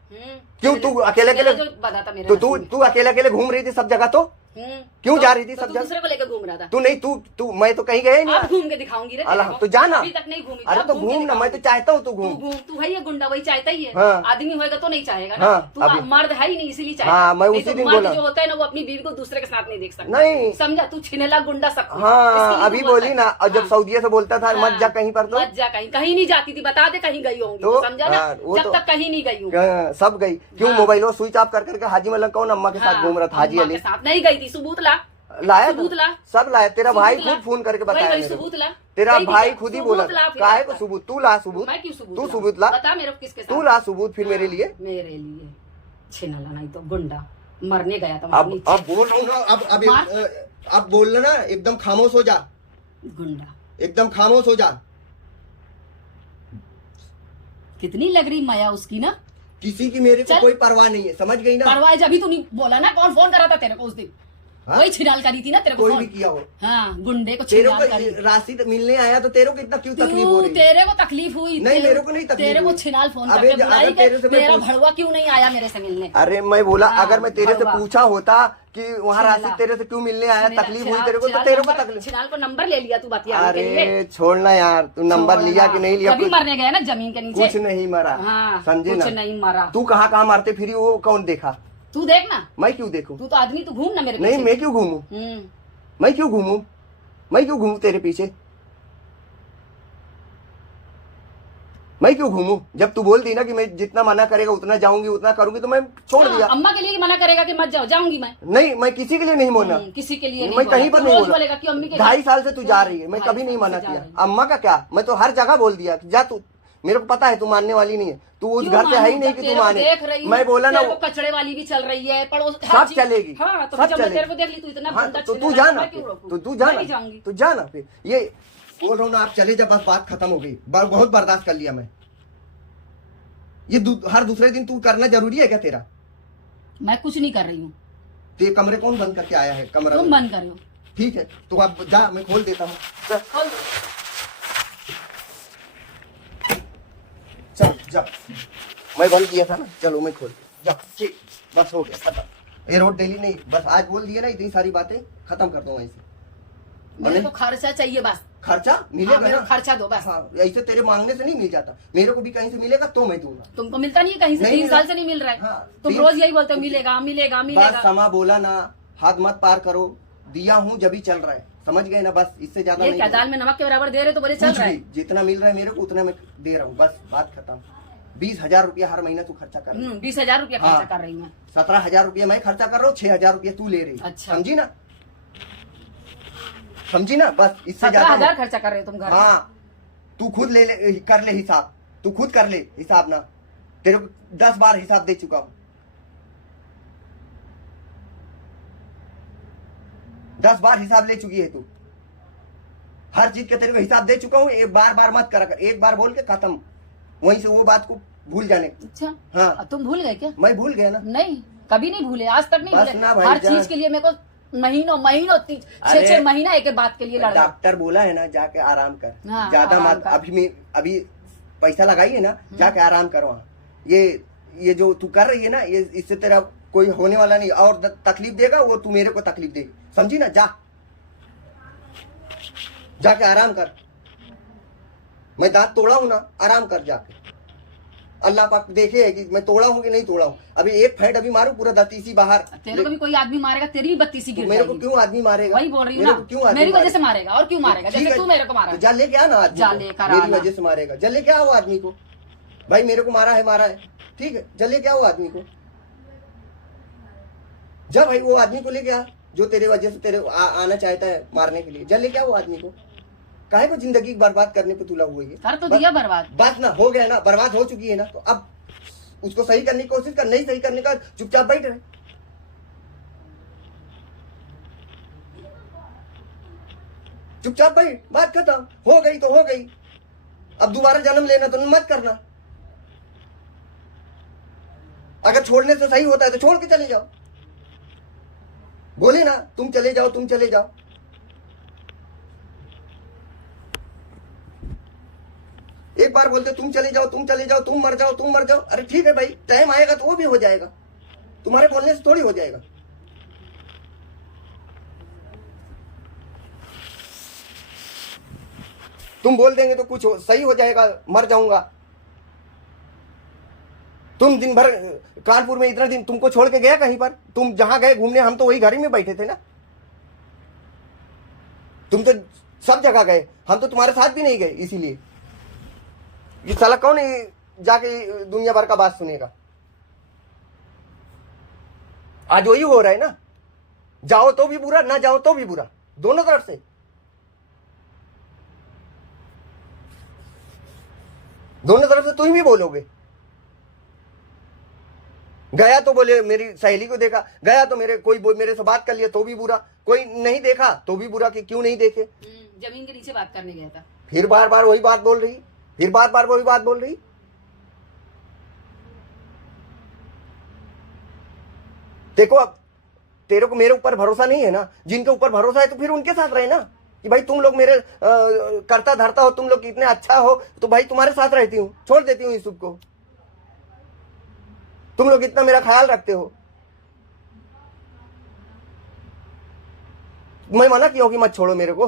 क्यों तू अकेले अकेले? तो तू अकेले अकेले घूम रही थी सब जगह, तो क्यों जा रही थी सब जगह? दूसरे को लेकर घूम रहा था। तू नहीं, तू मैं तो कहीं गए नहीं। घूम के दिखाऊंगी रे अल्लाह, तो जाना। अभी तक नहीं घूमी। अरे तो घूम ना, मैं तो चाहता हूँ तू घूम। तू है ये गुंडा, वही चाहता ही है। हाँ। आदमी होएगा तो नहीं चाहेगा ना। हाँ, तू मर्द है ही नहीं, इसीलिए चाहेगा। हाँ, मैं उसी दिन बोला, जो होता है ना वो अपनी बीवी को दूसरे के साथ नहीं देख सकता। नहीं समझा? तू छिनेला गुंडा सब। हाँ, अभी बोली ना, और जब सऊदीया से बोलता था मत जा कहीं पर, तो मत जा कहीं, कहीं नहीं जाती थी, बता दे कहीं गई होंगी, तो समझा ना। जब तक कहीं नहीं गई हूँ, सब गई। क्यों मोबाइल स्विच ऑफ कर करके हाजी मलंग कौन अम्मा के साथ घूम रहा था? हाजी अली नहीं गई थी। सबूत ला, लाया, सबूत ला, सब लाया। तेरा भाई खुद फोन करके बताया, सबूत ला। तेरा भाई खुद ही बोला काहे को सबूत? तू ला सबूत, मैं क्यों सबूत? तू सबूत ला, बता मेरे को किसके साथ? तू ला सबूत फिर मेरे लिए। मेरे लिए छिनाला नहीं तो गुंडा मरने गया था। अब बोल रहा हूँ ना, अब बोल ना, एकदम खामोश हो जा, गुंडा एकदम खामोश हो जा। कितनी लग रही माया उसकी ना। किसी की मेरे को कोई परवाह नहीं है, समझ गई ना? परवाह जब भी तू नहीं बोला ना। कौन फोन करा था तेरे को उस दिन? वही छिनाल करी थी ना तेरे को। कोई भी किया हो। हाँ, गुंडे को तेरे छिनाल करी। को राशि मिलने आया तो तेरे को कितना क्यों तकलीफ हो रही? तेरे को तकलीफ हुई? नहीं, मेरे को नहीं तकलीफ। तेरे को छिनाल फोन करके बुलाई कि मेरा भड़वा क्यों नहीं आया मेरे से मिलने? अरे मैं बोला अगर मैं तेरे से पूछा होता कि वहाँ राशि तेरे से क्यों मिलने आया, तकलीफ हुई तेरे को, तो तेरे को तकलीफ। छिनाल को नंबर ले लिया तू बतिया? अरे छोड़ना यार, तू नंबर लिया कि नहीं लिया? कभी मरने गया ना जमीन के नीचे? कुछ नहीं मरा, समझे ना? कुछ नहीं मरा। तू कहाँ कहाँ मारते फिरी, वो कौन देखा? तू देख ना। मैं क्यों देखूं? तू तो आदमी, तू घूम ना मेरे पीछे। नहीं, मैं क्यों घूमूं? मैं क्यों घूमूं? मैं क्यों घूमूं तेरे पीछे? मैं क्यों घूमूं? जब तू बोल दी ना कि मैं जितना मना करेगा उतना जाऊंगी, उतना करूंगी, तो मैं छोड़ दिया। अम्मा के लिए मना करेगा कि मत जाओ, जाऊंगी मैं। नहीं, मैं किसी के लिए नहीं बोला, किसी के लिए मैं कहीं पर नहीं बोलेगा कि अम्मी के 2.5 साल से तू जा रही है, मैं कभी नहीं मना किया। अम्मा का क्या, मैं तो हर जगह बोल दिया जा तू। मेरे को पता है तू मानने वाली नहीं है, तू उस घर से है ही नहीं कि तू माने। मैं बोला ना, वो कचड़े वाली भी चल रही है, पड़ोस सब चलेगी। हाँ, तो जब मैं तेरे को देख ली तू इतना तो तू जाना, तो तू जाना, तू जाना। फिर ये बोल रहा हूँ ना, आप चले जब, बस बात खत्म हो गई। बहुत बर्दाश्त कर लिया मैं। ये हर दूसरे दिन तू करना जरूरी है क्या तेरा? मैं कुछ नहीं कर रही हूँ। तो ये कमरे कौन बंद करके आया है? कमरा तुम बंद करो। ठीक है, तो आप जा, मैं खोल देता हूँ। चल जा, मैं बंद किया था ना, चलो मैं खोल जा। ठीक, बस हो गया, खत्म। ये रोड डेली नहीं, बस आज बोल दिया ना, इतनी सारी बातें खत्म कर दो ऐसे। मेरे को खर्चा चाहिए बस। खर्चा मिलेगा? मेरे को खर्चा दो बस। हाँ, ऐसे तेरे मांगने से नहीं मिल जाता, मेरे को भी कहीं से मिलेगा तो मैं दूंगा। तुमको मिलता नहीं है कहीं से? 3 साल से नहीं मिल रहा है। हाँ, तुम रोज यही बोलते हो मिलेगा मिलेगा मिलेगा। समा बोला ना, हाथ मत पार करो, दिया हूँ जब ही चल रहा है, समझ गए ना? बस इससे ज्यादा नहीं। दाल में नमक के बराबर दे रहे तो बोले चल रहा है। जितना मिल रहा है मेरे को उतना मैं दे रहा हूँ, बस बात खत्म। 20,000 रुपया हर महीना तू खर्चा कर रही है। 20,000 रुपया खर्चा कर रही है। 17,000 रुपया मैं खर्चा कर रहा हूँ, 6,000 रुपया तू ले रही। अच्छा, समझी ना? समझी ना? बस इससे 17,000 खर्चा कर रहे हो तुम घर। हाँ, तू खुद कर ले हिसाब, तू खुद कर ले हिसाब ना। तेरे को 10 बार हिसाब दे चुका हूँ, 10 बार हिसाब ले चुकी है तू। हर चीज का तेरे को हिसाब दे चुका हूँ। एक बार मत करा कर, एक बार बोल के खत्म, वहीं से वो बात को भूल जाने। अच्छा, हाँ, तुम भूल गए क्या? मैं भूल गया ना। नहीं, कभी नहीं भूले, आज तक नहीं भूले। हर चीज के लिए मेरे को महीनों 6 महीना एक बात के लिए लड़। डॉक्टर बोला है ना, जाके आराम कर, ज्यादा मत। अभी पैसा लगाई है ना, जाके आराम करो। ये जो तू कर रही है ना, ये इससे तेरा कोई होने वाला नहीं, और तकलीफ देगा वो, तू मेरे को तकलीफ देगी, समझी ना? जाके आराम कर। मैं दांत तोड़ा हूं ना, आराम कर जाके। अल्लाह पाक देखे है कि मैं तोड़ा हूँ कि नहीं तोड़ा हूँ। अभी एक फैट अभी मारू, पूरा दतीसी बाहर। तेरे को भी कोई आदमी मारेगा, तेरी भी 32 गिर मेरे को क्यों आदमी मारेगा? वही बोल रही हूँ ना, मेरी वजह से मारेगा। और क्यों मारेगा? जैसे तू मेरे को मारा। जा लेके आ ना आदमी, जा लेकर मेरी वजह से मारेगा। जा लेके आओ आदमी को, भाई मेरे को मारा है, ठीक है, जा लेके आओ आदमी को। जा भाई, वो आदमी को लेके आ जो तेरे वजह से तेरे आना चाहता है मारने के लिए। जा लेके आओ आदमी को। काहे को जिंदगी बर्बाद करने पे तुला हुई है? कर तो दिया बर्बाद। बात ना हो गया ना, बर्बाद हो चुकी है ना, तो अब उसको सही करने की कोशिश कर, नहीं सही करने का चुपचाप बैठ रहे। चुपचाप बैठ, बात खत्म, हो गई तो हो गई। अब दोबारा जन्म लेना तो मत करना। अगर छोड़ने से सही होता है तो छोड़ के चले जाओ। बोले ना तुम चले जाओ, तुम चले जाओ। एक बार बोलते तुम चले जाओ, तुम चले जाओ, तुम मर जाओ, तुम मर जाओ। अरे ठीक है भाई, टाइम आएगा तो वो भी हो जाएगा, तुम्हारे बोलने से थोड़ी हो जाएगा। तुम बोल देंगे तो कुछ सही हो जाएगा, मर जाऊंगा। तुम दिन भर कानपुर में इतना दिन तुमको छोड़ के गया कहीं पर? तुम जहां गए घूमने, हम तो वही घर ही में बैठे थे ना। तुम तो सब जगह गए, हम तो तुम्हारे साथ भी नहीं गए। इसीलिए ये साला कौन जाके दुनिया भर का बात सुनेगा? आज वही हो रहा है ना, जाओ तो भी बुरा, ना जाओ तो भी बुरा, दोनों तरफ से। दोनों तरफ से तुम भी बोलोगे। गया तो बोले मेरी सहेली को देखा, गया तो कोई मेरे से बात कर लिया तो भी बुरा, कोई नहीं देखा तो भी बुरा कि क्यों नहीं देखे। जमीन के नीचे बात करने गया था, फिर बार बार वही बात बोल रही, फिर बार बार वही बात बोल रही। देखो अब तेरे को मेरे ऊपर भरोसा नहीं है ना, जिनके ऊपर भरोसा है तो फिर उनके साथ रहे ना, कि भाई तुम लोग मेरे करता धरता हो, तुम लोग इतने अच्छा हो तो भाई तुम्हारे साथ रहती हूँ, छोड़ देती हूँ इस सब को। तुम लोग इतना मेरा ख्याल रखते हो, मैं मना किया कि मत छोड़ो मेरे को।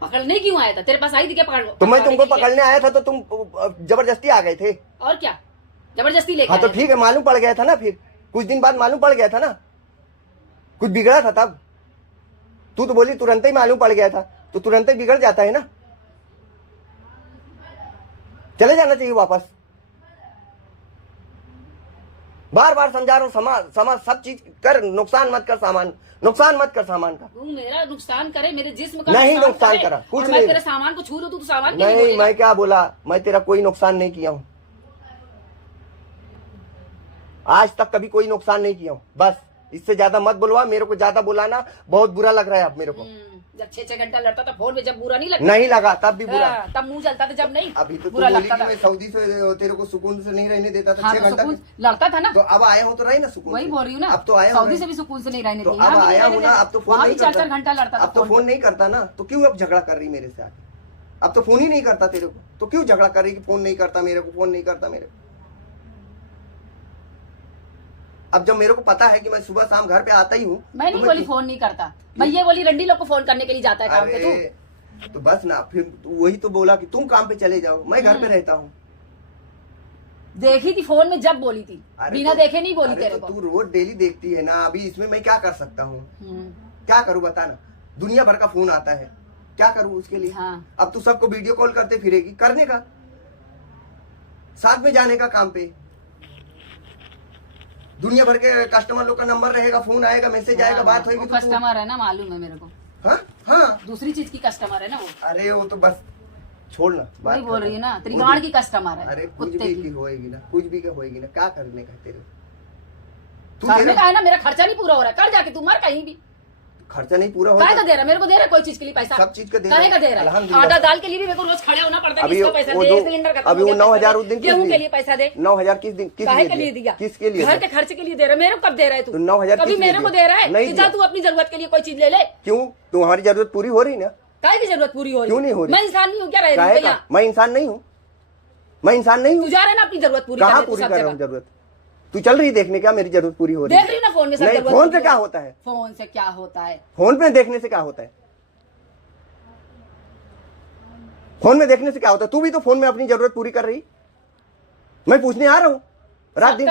पकड़ने क्यों आया था? तेरे पास आई थी क्या पकड़? तो मैं तुमको पकड़ने आया था तो तुम जबरदस्ती आ गए थे। और क्या जबरदस्ती लेके? हाँ तो ठीक है, मालूम पड़ गया था ना, फिर कुछ दिन बाद मालूम पड़ गया था ना, कुछ बिगड़ा था तब। तू तो बोली तुरंत ही मालूम पड़ गया था, तो तुरंत ही बिगड़ जाता है ना। चले जाना चाहिए वापस। बार बार समझा रहा हूँ, समाज सब चीज कर, नुकसान मत कर सामान, नुकसान मत कर सामान का। तू मेरा नुकसान करे, मेरे जिस्म का नहीं नुकसान करा, कुछ नहीं। मैं तेरे सामान को छू लूं तो सामान नहीं, मैं क्या बोला, मैं तेरा कोई नुकसान नहीं किया हूँ, आज तक कभी कोई नुकसान नहीं किया हूँ। बस इससे ज्यादा मत बुलवा, मेरे को ज्यादा बुलाना बहुत बुरा लग रहा है अब मेरे को। जब 6-6 घंटा लड़ता था फोन में, जब बुरा नहीं लगता? नहीं लगा, तब भी बुरा। तब मुंह जलता था जब नहीं? अभी तो बुरा लगता था। मैं सऊदी से तेरे को सुकून से नहीं रहने देता था। हाँ, 6 तो घंटा लड़ता था ना, तो अब आया हूँ तो रही ना सुकून। वही बोल रही हूँ ना, अब तो आया सऊदी से भी सुकून से नहीं रहने तो दी। अब आया हूँ ना, अब तो फोन नहीं करता। 4-4 घंटा लड़ता था। अब तो फोन नहीं करता ना, तो क्यों अब झगड़ा कर रही मेरे से आके? अब तो फोन ही नहीं करता तेरे को, तो क्यों झगड़ा कर रही कि फोन नहीं करता मेरे को, फोन नहीं करता मेरे को? अब जब मेरे को पता है कि मैं सुबह शाम घर पे आता ही हूँ। मैं नहीं बोली फोन नहीं करता, मैं ये बोली रंडी लोग को फोन करने के लिए जाता है काम पे तू। तो बस ना, फिर वही तो बोला कि तुम काम पे चले जाओ, मैं घर पे रहता हूँ। देखी थी फोन में जब बोली थी, बिना देखे नहीं बोली तेरे को। तू रोज डेली देखती है ना, अभी इसमें मैं क्या कर सकता हूँ? क्या करूँ बता ना, दुनिया भर का फोन आता है, क्या करूँ उसके लिए? हाँ। अब तू सबको वीडियो कॉल करते फिरेगी, करने का, साथ में जाने का काम पे। दुनिया भर के कस्टमर लोग का नंबर रहेगा, फोन आएगा, मैसेज आएगा, बात होगी। तो कस्टमर है ना, मालूम है मेरे को। हाँ हाँ, दूसरी चीज की कस्टमर है ना वो। अरे वो तो बस छोड़ना, वही बोल रही है ना, तेरी गाड़ की कस्टमर है। अरे कुछ भी की होएगी ना, कुछ भी का होएगी ना, क्या करने का तेरे? तू करने का है ना, मेरा खर्चा नहीं पूरा हो रहा है, कर जाके तू मर कहीं भी। खर्चा नहीं पूरा हो रहा है, दे रहा मेरे को, दे रहा है कोई चीज के लिए पैसा, सब चीज का दे रहा है। आटा दाल के लिए भी मेरे को रोज खड़ा होना पड़ता है, किसको पैसा दे, सिलेंडर का अभी वो 9,000 उस दिन गेहूं के लिए पैसा दे। 9,000 किस दिन, काहे के लिए दिया? किसके लिए? घर के खर्चे के लिए दे रहा है। मेरे को कब दे रहा है तू? तो 9,000 कभी मेरे को दे रहा है कि जा तू अपनी जरूरत के लिए कोई चीज ले ले। क्यों? तुम्हारी जरूरत पूरी हो रही ना? काहे की जरूरत पूरी हो रही? क्यों नहीं हो रही? मैं इंसान नहीं हूँ क्या? रह मैं इंसान नहीं हूँ, मैं इंसान नहीं हूँ। तू जा रहा है ना अपनी जरूरत पूरी कहाँ पूरी कर रहा हूँ जरूरत? तू चल रही देखने क्या मेरी जरूरत पूरी हो रही है? देख रही ना फोन में। नहीं, फोन से क्या होता है? फोन से क्या होता है? फोन में देखने से क्या होता है? फोन में देखने से क्या होता है? तू भी तो फोन में अपनी जरूरत पूरी कर रही। मैं पूछने आ रहा हूँ, रात दिन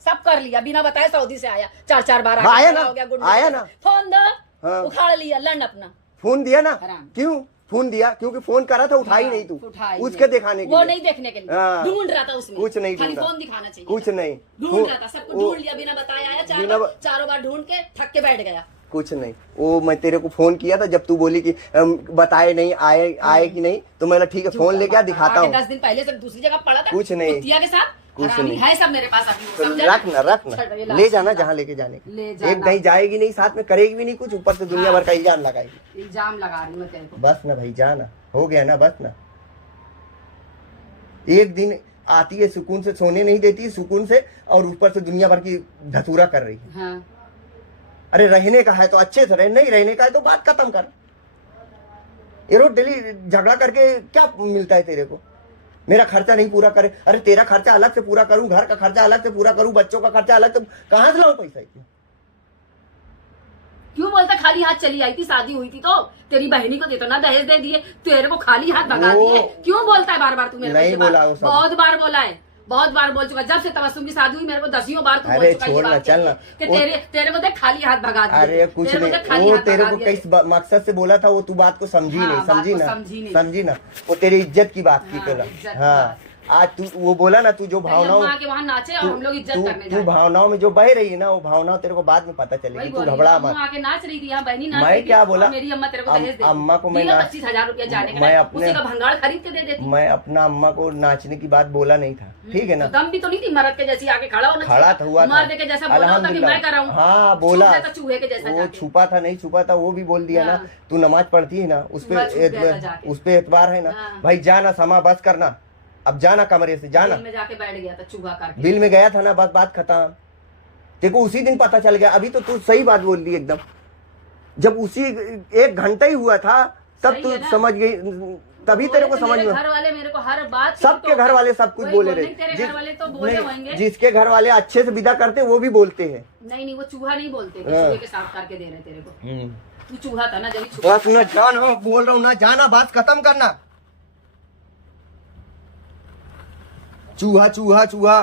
सब कर लिया बिना बताए। सऊदी से आया 4-4 बार आया ना, आया ना, फोन दो, उखाड़ लिया, लड़ अपना फोन दिया ना। क्यों फोन दिया? क्योंकि फोन करा था, उठाई नहीं तू, उसके दिखाने के लिए। वो नहीं देखने के लिए ढूंढ रहा था उसमें, कुछ नहीं खाली फोन दिखाना चाहिए, कुछ नहीं ढूंढ रहा था, सबको ढूंढ लिया बिना बताए। आया चारों बार ढूंढ के थक के बैठ गया। कुछ नहीं, वो मैं तेरे को फोन किया था जब तू बोली कि बताए नहीं, आए कि नहीं, तो मैं ठीक है फोन लेके दिखाता हूँ। 10 दिन पहले से दूसरी जगह पड़ा था कुछ नहीं के साथ, कुछ हरामी नहीं है सब मेरे पास अभी, तो समझा? रख ना ले जाना जहाँ लेके जाने की। ले एक जाना। नहीं जाएगी नहीं, साथ में करेगी भी नहीं कुछ, ऊपर से दुनिया भर का इल्जाम लगाएगी। इल्जाम लगा रही मैं तेरे को। बस ना भाई, जाना हो गया ना, बस ना। एक दिन आती है सुकून से, सोने नहीं देती सुकून से, और ऊपर से दुनिया भर की धतूरा कर रही है। हाँ। अरे रहने का है तो अच्छे से रहे, नहीं रहने का है तो बात खत्म कर। ये रोज डेली झगड़ा करके क्या मिलता है तेरे को? मेरा खर्चा नहीं पूरा करे, अरे तेरा खर्चा अलग से पूरा करूं, घर का खर्चा अलग से पूरा करूं, बच्चों का खर्चा अलग से, कहां से लाऊं पैसा इतना? क्यों बोलता खाली हाथ चली आई थी? शादी हुई थी तो तेरी बहनी को इतना दहेज दे दिए, तेरे को खाली हाथ भगा दिए। क्यों बोलता है बार बार तू मेरे को? नहीं बोला वो सब। बहुत बार बोला है, बहुत बार बोल चुका। जब से तबस्सुम की शादी हुई मेरे को दसियों बार तू बोल अरे चुका। छोड़ ना, चल ना। कि तेरे को देख खाली हाथ भगा दिए। अरे कुछ नहीं, वो तेरे को किस मकसद से बोला था, वो तू बात को समझी नहीं, समझी ना। वो तेरी इज्जत की बात की तेरा। हाँ, आज तू वो बोला ना, तू जो भावनाओं के वहाँ नाचे और हम लोग इज्जत करने तू भावनाओं में जो बह रही है ना, वो भावनाओं तेरे को बाद में पता चलेगी। तू घबरा मत। आके नाच रही थी यहाँ, बहनी नाच मैं क्या बोला? मेरी अम्मा तेरे को दहेज दे, अम्मा को मैं 25,000 रुपया जाने का, मैं अपने उसी का भंगाड़ खरीद के दे देती। मैं अपना अम्मा को नाचने की बात बोला नहीं था, ठीक है ना? दम भी तो नहीं थी मर्द के जैसी आके खड़ा होना, खड़ा था, हुआ मर्द के जैसा बोला होता कि मैं कर रहा हूँ। हाँ बोला, चूहे के जैसा। वो छुपा था नहीं छुपा था वो भी बोल दिया ना। तू नमाज पढ़ती है ना, उस पे एतबार है ना भाई। जाना, समा बस करना, अब जाना कमरे से, जाना। बिल में जाके बैठ गया था चूहा करके। बिल में गया था ना, बस बात खत्म। देखो उसी दिन पता चल गया। अभी तो तू सही बात बोल दी एकदम। जब उसी 1 घंटा ही हुआ था तब तू समझ गई, तभी तेरे को समझ में। घर वाले मेरे को हर बात, सबके घर वाले सब कुछ बोले रहे। जिसके घर वाले अच्छे से विदा करते वो भी बोलते हैं। नहीं वो चूहा नहीं बोलते, चूहे के साथ करके दे रहे तेरे को। तू चूहा था ना, जब बस ना जाना, बोल रहा हूँ ना, जाना, बात खत्म करना। चूहा चूहा चूहा,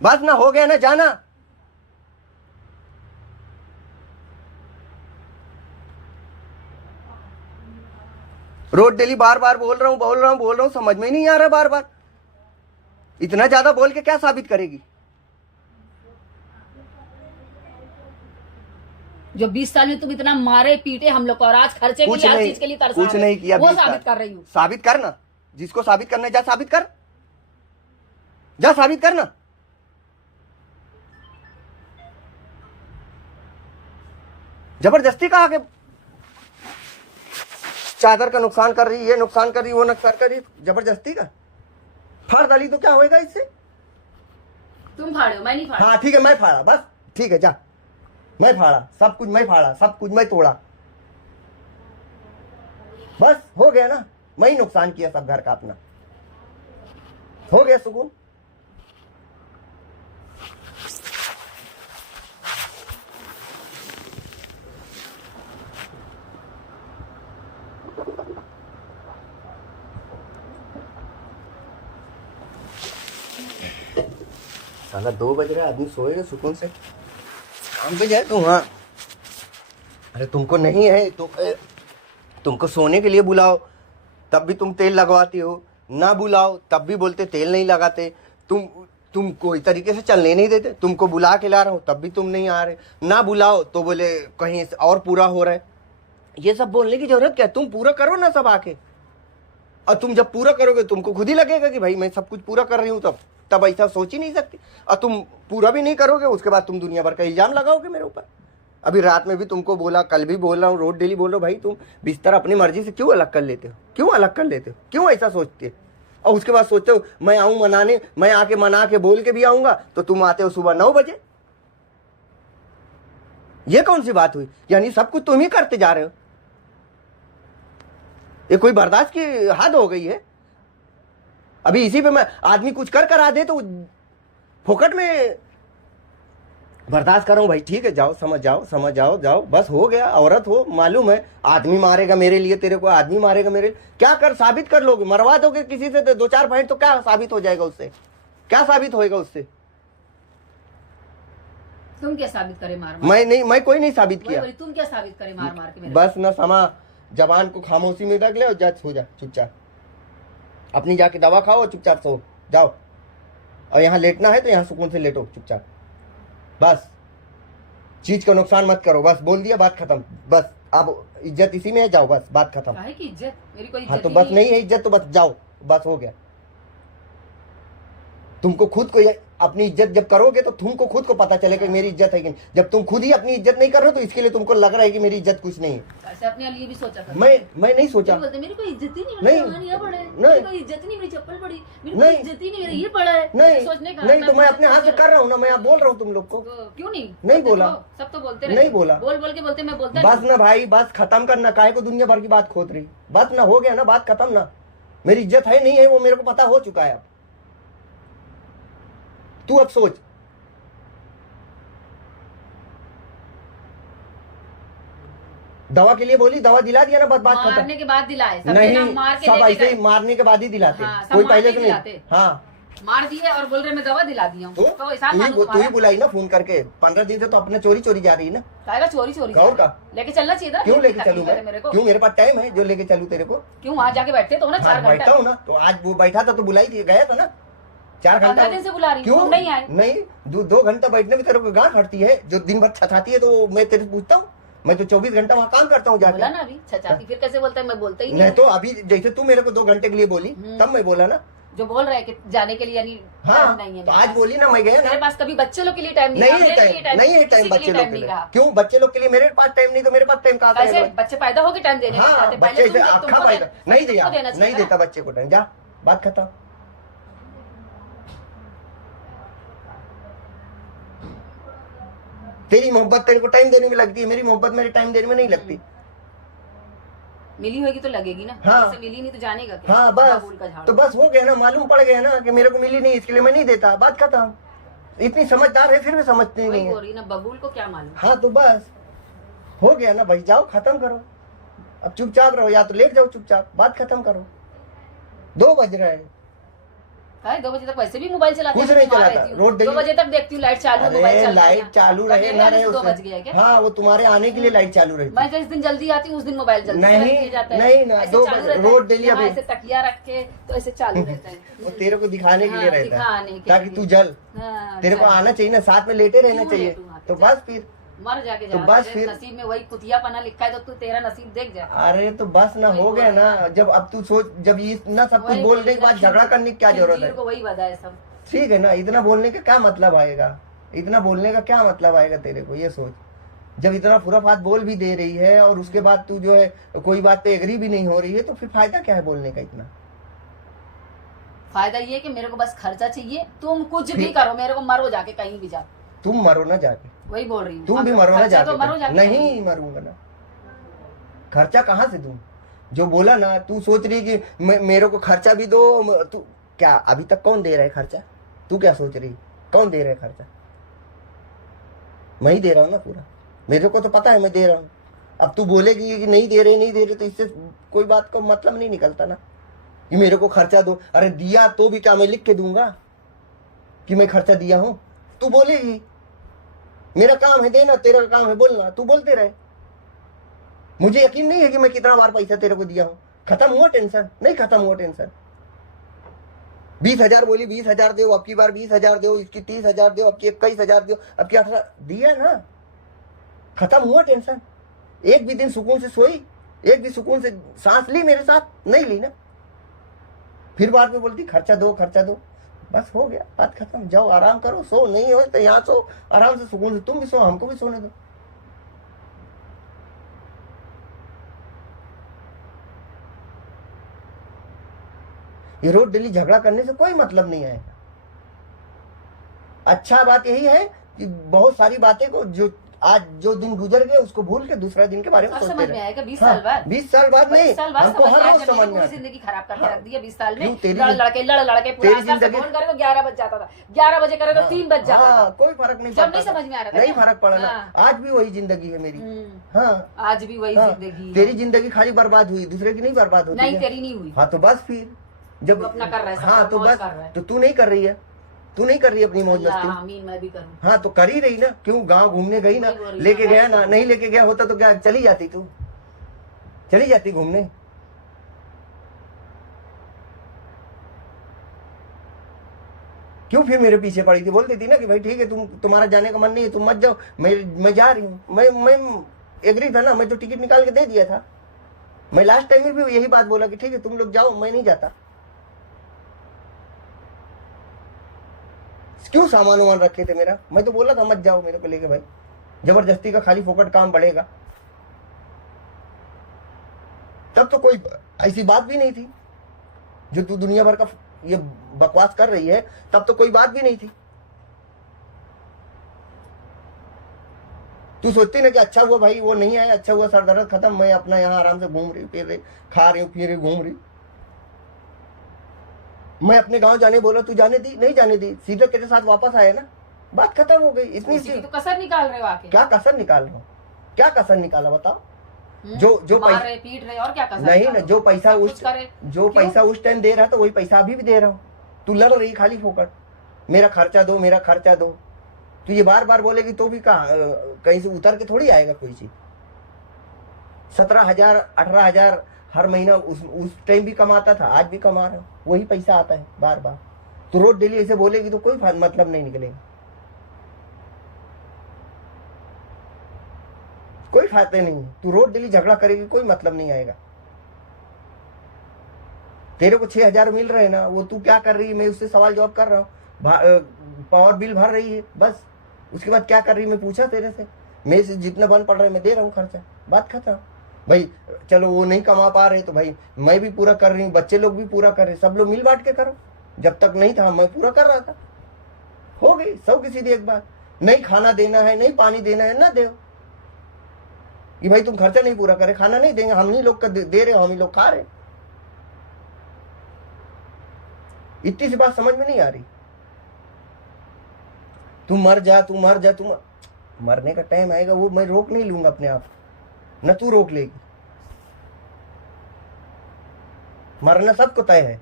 बस ना, हो गया ना, जाना। रोज डेली बार बार बोल रहा हूं, समझ में ही नहीं आ रहा। बार बार इतना ज्यादा बोल के क्या साबित करेगी? जो 20 साल में तुम इतना मारे पीटे हम लोग को, और आज खर्चे के लिए, हर चीज के लिए तरसा कुछ नहीं किया, वो साबित कर रही हूँ। साबित करना, जिसको साबित करना है जा साबित कर, जा साबित करना। जबरदस्ती का आगे चादर का नुकसान कर रही, ये नुकसान कर रही, वो नुकसान कर रही, जबरदस्ती का। फाड़ डाली तो क्या होएगा इससे? तुम फाड़े हो, मैं नहीं फाड़ा। हाँ ठीक है, मैं फाड़ा, बस ठीक है, जा। मैं फाड़ा, सब कुछ मैं फाड़ा, सब कुछ मैं तोड़ा, बस हो गया ना। मैं ही नुकसान किया सब घर का अपना, हो गया सुकून। साला 2 बज रहा है, आदमी सोएगा सुकून से, काम पे जाए तो। हाँ अरे तुमको नहीं है तो तुमको सोने के लिए बुलाओ तब भी तुम तेल लगवाती हो, ना बुलाओ तब भी बोलते तेल नहीं लगाते। तुम कोई तरीके से चलने नहीं देते। तुमको बुला के ला रहा हूँ तब भी तुम नहीं आ रहे, ना बुलाओ तो बोले कहीं और पूरा हो रहा है। ये सब बोलने की जरूरत क्या? तुम पूरा करो ना सब आके, और तुम जब पूरा करोगे तुमको खुद ही लगेगा कि भाई मैं सब कुछ पूरा कर रही हूँ। तब ऐसा सोच ही नहीं सकती। और तुम पूरा भी नहीं करोगे, उसके बाद तुम दुनिया भर का इल्जाम लगाओगे मेरे ऊपर। अभी रात में भी तुमको बोला, कल भी बोल रहा हूँ, रोज डेली बोल रहा हूँ, भाई तुम बिस्तर अपनी मर्जी से क्यों अलग कर लेते हो? क्यों अलग कर लेते हो? क्यों ऐसा सोचते हो? और उसके बाद सोचते हो मैं आऊँ मनाने, मैं आके मना के बोल के भी आऊँगा तो तुम आते हो सुबह 9 बजे। ये कौन सी बात हुई? यानी सब कुछ तुम ही करते जा रहे हो। ये कोई बर्दाश्त की हद हो गई है। अभी इसी पे मैं आदमी कुछ कर आ दे तो फोकट में बर्दाश्त कर रहा हूं। भाई ठीक है, जाओ समझ जाओ, जाओ बस हो गया। औरत हो, मालूम है आदमी मारेगा मेरे लिए, तेरे को आदमी मारेगा मेरे लिए। क्या कर साबित कर लोगे? मरवा दोगे किसी से 2-4 पॉइंट तो क्या साबित हो जाएगा उससे? क्या साबित होएगा उससे? तुम क्या साबित करे मार? मैं कोई नहीं साबित किया। तुम क्या साबित करे मार के मेरे? बस न समा, जबान को खामोशी में रख ले और जा, सो जा चुपचाप। अपनी जाके दवा खाओ और चुपचाप सो जाओ। और यहाँ लेटना है तो यहाँ सुकून से लेटो चुपचाप। बस चीज का नुकसान मत करो, बस बोल दिया, बात खत्म। बस अब इज्जत इसी में है, जाओ बस, बात खत्म। काहे की इज्जत? मेरी कोई इज्जत हाँ तो बस नहीं है इज्जत तो बस जाओ, बस हो गया। तुमको खुद को अपनी इज्जत जब करोगे तो तुमको खुद को पता चलेगा कि मेरी इज्जत है कि नहीं। जब तुम खुद ही अपनी इज्जत नहीं कर रहे हो तो इसके लिए तुमको लग रहा है कि मेरी इज्जत कुछ नहीं है। ऐसे अपने लिए भी सोचा कर। मैं नहीं सोचा। बोलते मेरी कोई इज्जत ही नहीं, नहीं, मेरी कोई इज्जत नहीं, मेरी चप्पल पड़ी, मेरी कोई इज्जत ही नहीं, मेरा ये पड़ा है। नहीं सोचने का नहीं, तो मैं अपने हाथ से कर रहा हूँ ना, मैं आप बोल रहा हूँ तुम लोग को। क्यों नहीं बोला, सब तो बोलते नहीं बोला, बोल बोल के बोलते, मैं बोलता बस ना भाई, बस खत्म करना, काहे को दुनिया भर की बात खोद रही, बस ना, हो गया ना, बात खत्म ना। मेरी इज्जत है नहीं है वो मेरे को पता हो चुका है। अब तू अब सोच, दवा के लिए बोली, दवा दिला दिया ना, बस बात खत्म। मारने के बाद दिलाए, नहीं, मार के सब ऐसे ही मारने के बाद ही दिलाते, कोई पहले से नहीं। हाँ, मार दिए और बोल रहे मैं दवा दिला दिया हूँ। तू ही बुलाई ना फोन करके, 15 दिन से तो अपने चोरी चोरी जा रही है ना। काहेगा चोरी चोरी और का लेके चलना चाहिए था। क्यों लेके चलूँ मैं? क्यों, मेरे पास टाइम है जो लेके चलूँ तेरे को? क्यों वहाँ जाके बैठते तो ना 4 घंटा बैठा हूँ ना, तो आज वो बैठा था तो बुलाई थी, गया था ना 4 घंटा। 15 दिन से बुला रही क्यों नहीं आए? नहीं, 2 घंटा बैठने में तेरे को गांठ हटती है, जो दिन भर छछाती है तो मैं तेरे से पूछता हूँ। मैं तो 24 घंटा वहाँ काम करता हूँ जाके। बोला ना अभी छछाती, फिर कैसे बोलता है? मैं बोलता ही नहीं। तो अभी जैसे तू मेरे को 2 घंटे के लिए बोली तब मैं बोला ना, जो बोल रहा है कि जाने के लिए यानी हाँ, नहीं है। तो आज बोली ना, मैं गया ना। मेरे पास कभी बच्चे लोग के लिए टाइम नहीं है, नहीं है टाइम बच्चे लोग के लिए। क्यों बच्चे लोग के लिए मेरे पास टाइम नहीं, तो मेरे पास टाइम कहाँ से? कैसे बच्चे पैदा होके टाइम देने? हाँ, बच्चे से अक्खा पैदा नहीं दिया, नहीं देता बच्चे को टाइम। जा, बात खत्म। तेरी मोहब्बत तेरे को टाइम देने में लगती है, मेरी मोहब्बत मेरे टाइम देने में नहीं लगती। मिली होगी तो लगेगी ना। हाँ, मिली नहीं तो जानेगा क्या? हाँ, बस तो बस हो गया ना, मालूम पड़ गया ना कि मेरे को मिली नहीं, इसके लिए मैं नहीं देता, बात खत्म। इतनी समझदार है फिर भी समझते नहीं है ना, बबूल को क्या मालूम। हाँ, तो बस हो गया ना भाई, जाओ खत्म करो, अब चुपचाप रहो, या तो लेट जाओ चुपचाप, बात खत्म करो। 2 बज रहे हैं। 2 बजे तक वैसे भी मोबाइल चलाते कुछ नहीं चलाता, रोड 2 बजे तक देखती हूँ लाइट चालू, मोबाइल चल, लाइट चालू रहे ना रहे, 2 बज गया क्या? हाँ, वो तुम्हारे आने के लिए लाइट चालू रही। मैं जिस दिन जल्दी आती हूँ उस दिन मोबाइल जल्दी नहीं जाता है। नहीं ना, 2 बजे रोड डेली अभी ऐसे तकिया रख के तो ऐसे चालू रहता है। वो तेरे को दिखाने के लिए रहता है, ताकि तू जल। तेरे को आना चाहिए ना, साथ में लेटे रहना चाहिए, तो बस फिर मर जाके तो बस फिर नसीब में वही कुतिया पना लिखा है, तो तू तेरा नसीब देख जा। अरे तो बस ना, हो गया ना। जब अब तू सोच, जब ये इतना सब कुछ बोलने के बाद झगड़ा करने की क्या जरूरत है? वही वादा है सब, ठीक है ना, इतना बोलने का क्या मतलब आएगा? इतना बोलने का क्या मतलब आएगा तेरे को? ये सोच, जब इतना पूरा बात बोल भी दे रही है और उसके बाद तू जो है कोई बात पे एग्री भी नहीं हो रही है, तो फिर फायदा क्या है बोलने का? इतना फायदा ये कि मेरे को बस खर्चा चाहिए, तुम कुछ भी करो, मेरे को मरो जाके कहीं भी जा। तुम मरो ना जाके, वही बोल रही हूँ, तुम भी मरो ना जाके। तो मरो जाके। नहीं मरूंगा ना, खर्चा कहाँ से दूं? जो बोला ना, तू सोच रही कि मेरे को खर्चा भी दो, तू क्या अभी तक कौन दे रहा है खर्चा? तू क्या सोच रही, कौन दे रहा है खर्चा? मैं ही दे रहा हूँ ना पूरा, मेरे को तो पता है मैं दे रहा हूँ। अब तू बोलेगी कि नहीं दे रहे, तो इससे कोई बात का मतलब नहीं निकलता ना कि मेरे को खर्चा दो। अरे दिया तो भी क्या मैं लिख के दूंगा कि मैं खर्चा दिया हूँ? तू बोलेगी, मेरा काम है देना, तेरा काम है बोलना, तू बोलते रहे। मुझे यकीन नहीं है कि मैं कितना बार पैसा तेरे को दिया हूँ। खत्म हुआ टेंशन? नहीं खत्म हुआ टेंशन। 20,000 बोली, 20,000 दो, अब की बार 20,000 दो, इसकी 30,000 दो, अब की 21,000 दो, अब की 18 दिया ना, खत्म हुआ टेंशन। एक भी दिन सुकून से सोई, एक भी सुकून से सांस ली मेरे साथ? नहीं ली ना। फिर बाद में बोलती खर्चा दो, खर्चा दो। बस हो गया, बात खत्म। जाओ आराम करो, सो नहीं हो तो यहाँ सो आराम से, सुकून से। तुम भी सो, हमको भी सोने दो। ये रोज डेली झगड़ा करने से कोई मतलब नहीं आएगा। अच्छा बात यही है कि बहुत सारी बातें को जो आज जो दिन गुजर गए उसको भूल के दूसरा दिन के बारे में सोचते रहे। आएगा 20 साल बाद। 20 साल बाद नहीं, हमको हर रोज समझ में आता है। जिंदगी खराब करके रख दी है 20 साल में। लड़ लड़के पूरा जिंदगी फोन करे तो 11 बज जाता था, 11 बजे करे तो 3 बज जाता था। कोई फर्क नहीं पड़ता, जब नहीं समझ में आ रहा था, नहीं फर्क पड़ा ना। आज भी वही जिंदगी है मेरी। हाँ, आज भी वही जिंदगी। तेरी जिंदगी खाली बर्बाद हुई, दूसरे की नहीं बर्बाद होती। नहीं, तेरी नहीं हुई। हाँ, तो बस फिर जब अपना कर रहा है, हाँ तो बस, तो तू नहीं कर रही है, तू नहीं कर रही अपनी मौज मस्ती। आमीन, मैं भी करूं। हाँ, तो कर ही रही ना। क्यों गांव घूमने गई ना, लेके गया ना, नहीं लेके गया होता तो क्या चली जाती? तू चली जाती घूमने। क्यों फिर मेरे पीछे पड़ी थी? बोल देती ना कि भाई ठीक है, तुम्हारा जाने का मन नहीं है, तुम मत जाओ, मैं जा रही हूँ। मैं एग्री था ना, मैं तो टिकट निकाल के दे दिया था। मैं लास्ट टाइम में भी यही बात बोला कि ठीक है तुम लोग जाओ, मैं नहीं जाता। क्यों सामान वामान रखे थे मेरा? मैं तो बोला था मत जाओ मेरे को लेके भाई, जबरदस्ती का खाली फोकट काम बढ़ेगा। तब तो कोई ऐसी बात भी नहीं थी जो तू दुनिया भर का ये बकवास कर रही है, तब तो कोई बात भी नहीं थी। तू सोचती ना कि अच्छा हुआ भाई वो नहीं आया, अच्छा हुआ सर दर्द खत्म, मैं अपना यहाँ आराम से घूम रही, फिर रही, खा रही हूँ, पी रही, घूम रही। मैं अपने गांव जाने बोला, तू जाने दी? नहीं जाने दी, सीधे तेरे साथ वापस आया ना, बात खत्म हो गई। इतनी तो कसर निकाल रहे हो आके। क्या कसर निकाल रहा हूँ? क्या कसर निकाला बताओ? जो मार रहे, पीट रहे, और क्या कसर नहीं ना, जो पैसा उस टाइम दे रहा था वही पैसा अभी भी दे रहा हूँ। तू लड़ रही खाली फोकट, मेरा खर्चा दो, मेरा खर्चा दो। तू ये बार बार बोलेगी तो भी कहीं से उतर के थोड़ी आएगा कोई चीज। 17,000 18,000 हर महीना उस टाइम भी कमाता था, आज भी कमा रहा हूँ, वही पैसा आता है बार बार। तो रोज डेली ऐसे बोलेगी तो कोई मतलब नहीं निकलेगा, कोई फायदा नहीं। तू रोज डेली झगड़ा करेगी, कोई मतलब नहीं आएगा। तेरे को 6,000 मिल रहे हैं ना, वो तू क्या कर रही है? मैं उससे सवाल जवाब कर रहा हूँ। पावर बिल भर रही है बस, उसके बाद क्या कर रही है मैं पूछा तेरे से? मेरे से जितना बन पड़ रहा है मैं दे रहा हूँ खर्चा, बात खत्म। भाई चलो वो नहीं कमा पा रहे तो भाई मैं भी पूरा कर रही हूँ, बच्चे लोग भी पूरा कर रहे, सब लोग मिल बांट के करो। जब तक नहीं था मैं पूरा कर रहा था, हो गई सब की सीधी एक बात। नहीं खाना देना है, नहीं पानी देना है, ना दो कि भाई तुम खर्चा नहीं पूरा करे, खाना नहीं देंगे, हम ही लोग का दे रहे हो, हम ही लोग खा रहे। इतनी सी बात समझ में नहीं आ रही। तू मर जा, तू मर जा, तू मरने का टाइम आएगा वो मैं रोक नहीं लूंगा अपने आप, न तू रोक लेगी। मरना सबको तय है।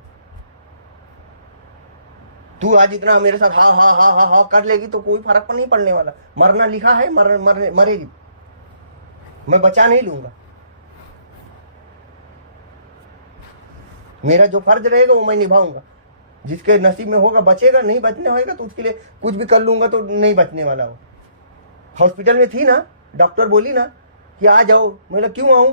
तू आज इतना मेरे साथ हा हा हा हा हा कर लेगी तो कोई फर्क नहीं पड़ने वाला। मरना लिखा है, मरेगी, मैं बचा नहीं लूंगा। मेरा जो फर्ज रहेगा वो मैं निभाऊंगा। जिसके नसीब में होगा बचेगा, नहीं बचने होगा तो उसके लिए कुछ भी कर लूंगा तो नहीं बचने वाला हो। हॉस्पिटल में थी ना, डॉक्टर बोली ना कि आ जाओ, मैं क्यों आऊं?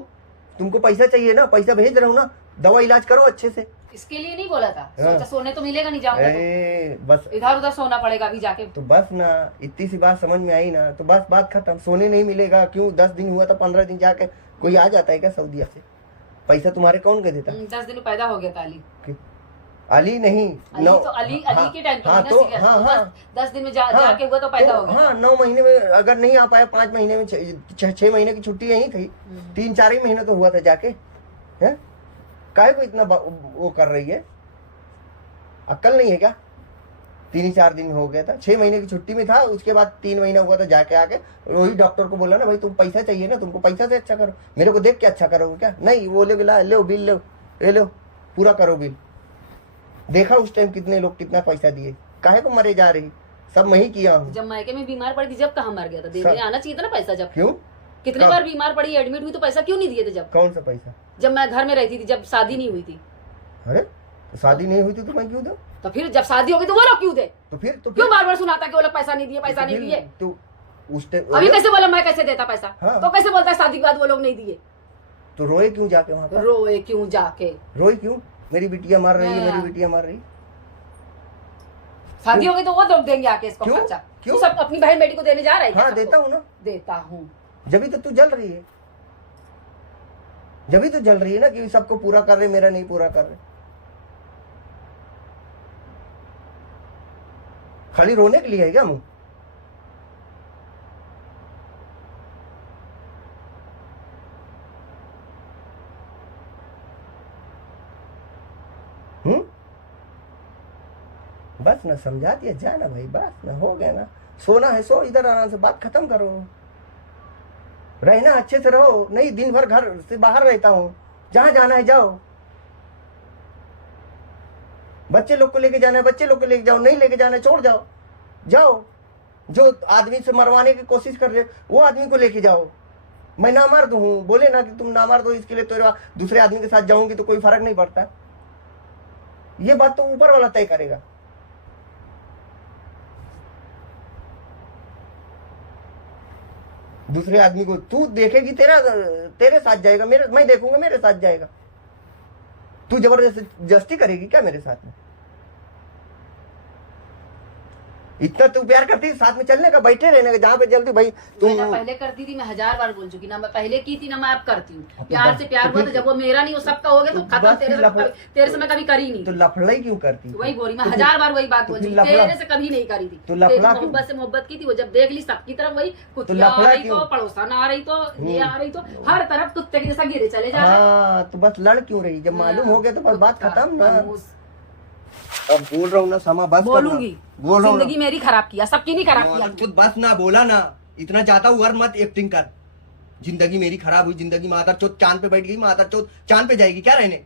तुमको पैसा चाहिए ना, पैसा भेज रहा हूं ना, दवा इलाज करो अच्छे से। इसके लिए नहीं बोला था, सोचा सोने तो मिलेगा नहीं, जाऊंगा तो बस इधर उधर सोना पड़ेगा अभी जाके। तो बस ना, इतनी सी बात समझ में आई ना, तो बस बात खत्म। सोने नहीं मिलेगा क्यों? 10 दिन हुआ था, 15 दिन जाके कोई आ जाता है क्या सऊदीया से? पैसा तुम्हारे कौन के देता? 10 दिन पैदा हो गया था अली नहीं, अली तो अली के टाइम तो 10 दिन में जाके हुआ तो पैदा हो गया। हाँ 9 महीने में अगर नहीं आ पाया, 5 महीने में, 6 महीने की छुट्टी यही थी, 3-4 ही महीने तो हुआ था जाके। है काहे को इतना वो कर रही है? अक्ल नहीं है क्या? 3-4 दिन हो गया था, 6 महीने की छुट्टी में था, उसके बाद 3 महीना हुआ था जाके आके वही डॉक्टर को बोला ना भाई तुम पैसा चाहिए ना, तुमको पैसा से अच्छा करो, मेरे को देख के अच्छा करोगे क्या? नहीं, वो लोग लो बिल, लो पूरा करो बिल। देखा उस टाइम कितने लोग कितना पैसा दिए, काहे को मरे जा रही? सब मैं ही किया हूँ। जब मायके में बीमार पड़ी थी जब कहाँ मर गया था? देने आना चाहिए था ना पैसा। जब क्यों? कितने बार बीमार पड़ी, एडमिट हुई तो पैसा क्यों नहीं दिए थे? जब कौन सा पैसा? जब मैं घर में रहती थी, जब शादी नहीं हुई थी। अरे तो शादी नहीं हुई थी तो मैं क्यों दूं? तो फिर जब शादी होगी तो वो लोग क्यों दे? तो फिर क्यों बार बार सुनाता कि वो लोग पैसा नहीं दिए, पैसा नहीं दिए? तो उस टाइम अभी कैसे बोला मैं कैसे देता पैसा? हाँ। तो कैसे बोलता है शादी के बाद वो लोग नहीं दिए? तो रोए क्यों जाके वहाँ पर? रोए क्यों जाके? रोए क्यों? मेरी बिटिया मर रही है, मेरी बिटिया मर रही। शादी होगी तो वो लोग देंगे आके इसको खर्चा। क्यों? सब अपनी बहन बेटी को देने जा रहे हैं? हाँ देता हूँ ना, देता हूँ। जब तो तू जल रही है, जब तो जल रही है ना कि सबको पूरा कर रहे, मेरा नहीं पूरा कर रहे। खाली रोने के लिए है क्या मुंह? बस ना, समझा दिया जा ना भाई, बस ना, हो गया ना। सोना है सो, इधर आराम से बात खत्म करो। रहना अच्छे से रहो, नहीं दिन भर घर से बाहर रहता हूँ, जहां जाना है जाओ। बच्चे लोग को लेके जाना है बच्चे लोग को लेके जाओ, नहीं लेके जाना है छोड़ जाओ, जाओ। जो आदमी से मरवाने की कोशिश कर रहे वो आदमी को लेके जाओ। मैं नामर्द हूँ, बोले ना कि तुम नामर्द हो, इसके लिए तो दूसरे आदमी के साथ जाऊंगी तो कोई फर्क नहीं पड़ता। ये बात तो ऊपर वाला तय करेगा। दूसरे आदमी को तू देखेगी, तेरे साथ जाएगा, मैं देखूंगा मेरे साथ जाएगा। तू जबरदस्ती करेगी क्या मेरे साथ में? इतना तू प्यार करती है, साथ में चलने का, बैठे रहने का, जहाँ पे जल्दी भाई तुम। मैं पहले करती थी, मैं 1000 बार बोल चुकी ना, मैं पहले की थी ना, मैं अब करती हूँ। प्यार से प्यार हुआ तो जब वो मेरा नहीं, वो सबका हो गया तो खत्म। तेरे से मैं कभी करी नहीं। तो लफड़ाई क्यों करती? वही बोली मैं 1000 बार वही बात बोल चुकी, तेरे से कभी नहीं करी थी। तो लफड़ा मोहब्बत से मोहब्बत की थी, वो जब देख ली सबकी तरफ वही कुत्तियां आ रही तो, पड़ोसन आ रही तो, ये आ रही तो, हर तरफ कुत्ते के जैसा गिरे चले जा रहे। तो बस लड़ क्यों रही? जब मालूम हो गया तो बस बात खत्म ना। अब बोल रहा हूँ ना समा, बस बोलूंगी। बोल रहा हूँ, जिंदगी मेरी खराब किया, सबकी नहीं खराब किया। खुद बस ना बोला ना, इतना ज्यादा उगर मत एक्टिंग कर। जिंदगी मेरी खराब हुई, जिंदगी मादर चौथ चांद पे बैठ गई, मादर चौथ चांद पे जाएगी क्या रहने?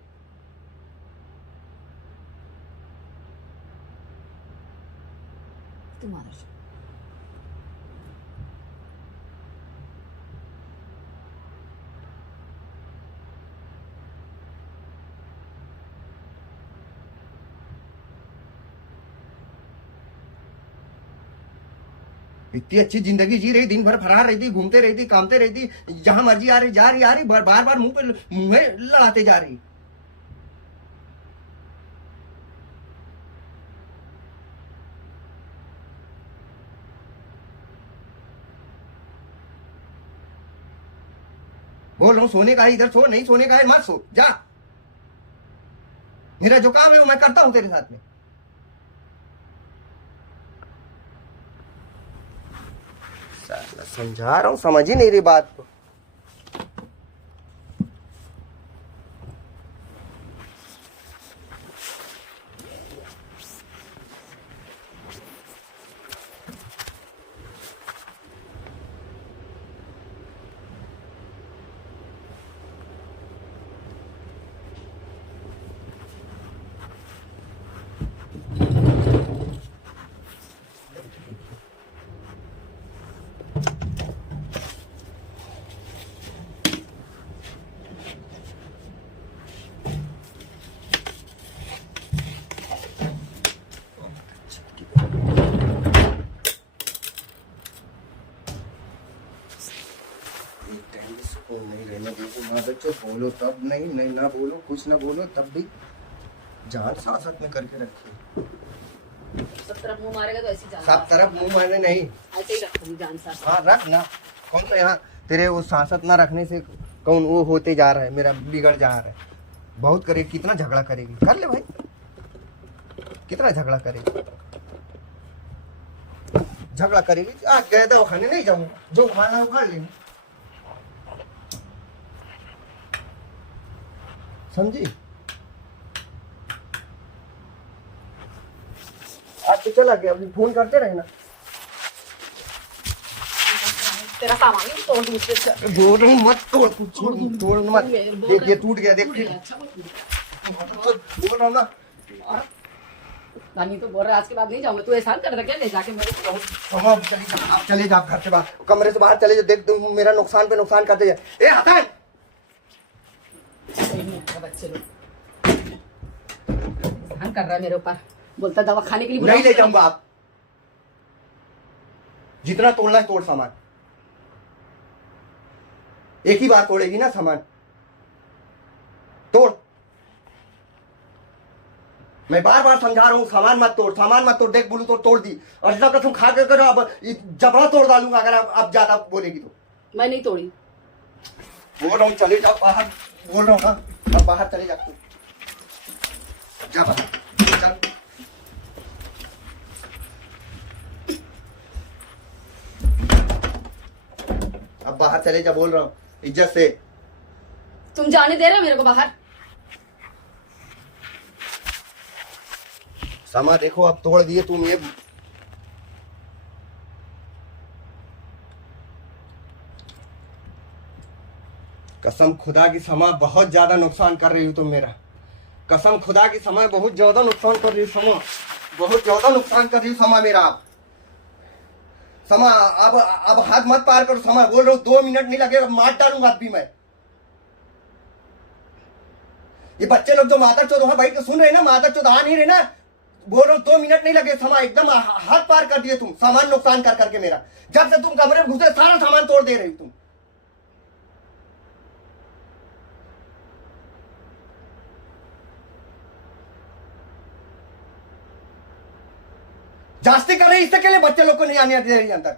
इतनी अच्छी जिंदगी जी रही, दिन भर फरार रहती, घूमते रहती, कामते रहती, जहां मर्जी आ रही बार बार मुंह पे मुंह लड़ाते जा रही। बोल रहा हूँ सोने का है, इधर सो, नहीं सोने का है मत सो, जा। मेरा जो काम है वो मैं करता हूँ तेरे साथ में। समझा रहा हूँ, समझ ही नहीं रही बात को। नहीं रहना देखो माँ बच्चों, बोलो तब नहीं, नहीं ना बोलो, कुछ ना बोलो तब भी जान सांसत में करके रखिए। सब तरफ मुंह मारेगा तो ऐसी जान, सब तरफ मुंह मारने नहीं, ऐसे ही रखूंगी जान सांसत। हाँ रख ना। कौन सा यहाँ तेरे वो सांसत ना रखने से कौन वो होते जा रहा है, मेरा बिगड़ जा रहा है। बहुत करे, कितना झगड़ा करेगी, कर ले भाई, कितना झगड़ा करेगी, झगड़ा करेगी। आज गए दवा खाने नहीं जाऊंगा, जो खाना है उखाड़ लेंगे, समझी? आज तो चला गया, अभी फोन करते रहे ना। तेरा सामान ही तोड़ दूँ उसके से। बोल रहा हूँ मत तोड़, तोड़ मत, देख ये टूट गया, देख बोल रहा हूँ ना। नानी तो बोल रहा है आज के बाद नहीं जाऊंगा, तू एहसान कर रहा क्या ले जाके मेरे को। अब चले जा घर से बाहर, कमरे से बाहर चले जा, देख तुम मेरा नुकसान पे नुकसान करते जाए। ए हसन, बच्चे लोग एहसान कर रहा है मेरे ऊपर, बोलता दवा खाने के लिए नहीं ले जाऊंगा। आप जितना तोड़ना है तोड़ सामान, एक ही बार तोड़ेगी ना सामान, तोड़। मैं बार बार समझा रहा हूँ सामान मत तोड़, सामान मत तोड़। देख बोलू तो तोड़ दी, और इतना कसम खा कर करो, अब जबड़ा तोड़ डालूंगा अगर अब ज्यादा बोलेगी तो। मैं नहीं तोड़ी, बोल रहा हूँ चले जाओ बाहर, बोल रहा हूँ ना, अब बाहर चले जा तू, जा बाहर चल। अब बाहर चले जा, बोल रहा हूँ इज्जत से। तुम जाने दे रहे हो मेरे को बाहर? समा देखो अब तोड़ दिए तुम ये। कसम खुदा की समा बहुत ज्यादा नुकसान कर रही हो तुम मेरा, कसम खुदा की समा बहुत ज्यादा नुकसान कर रही हो समा, बहुत ज्यादा नुकसान कर रही हो समा मेरा। आप समा अब हाथ मत पार करो समा, बोल रहा हूँ 2 मिनट नहीं लगेगा, मार डालूंगा अब भी मैं। ये बच्चे लोग जो मादर चौथ वहां बैठ के सुन रहे ना, मादर चौथ आ नहीं रहे ना, बोल रहा हूँ 2 मिनट नहीं लगे समा, एकदम हाथ पार कर दिए तुम, सामान नुकसान कर करके मेरा। जब से तुम कमरे में घुसे सारा सामान तोड़ दे रही तुम। जास्ती कर रही, इससे के लिए बच्चे लोग को नहीं आने दे रही अंदर।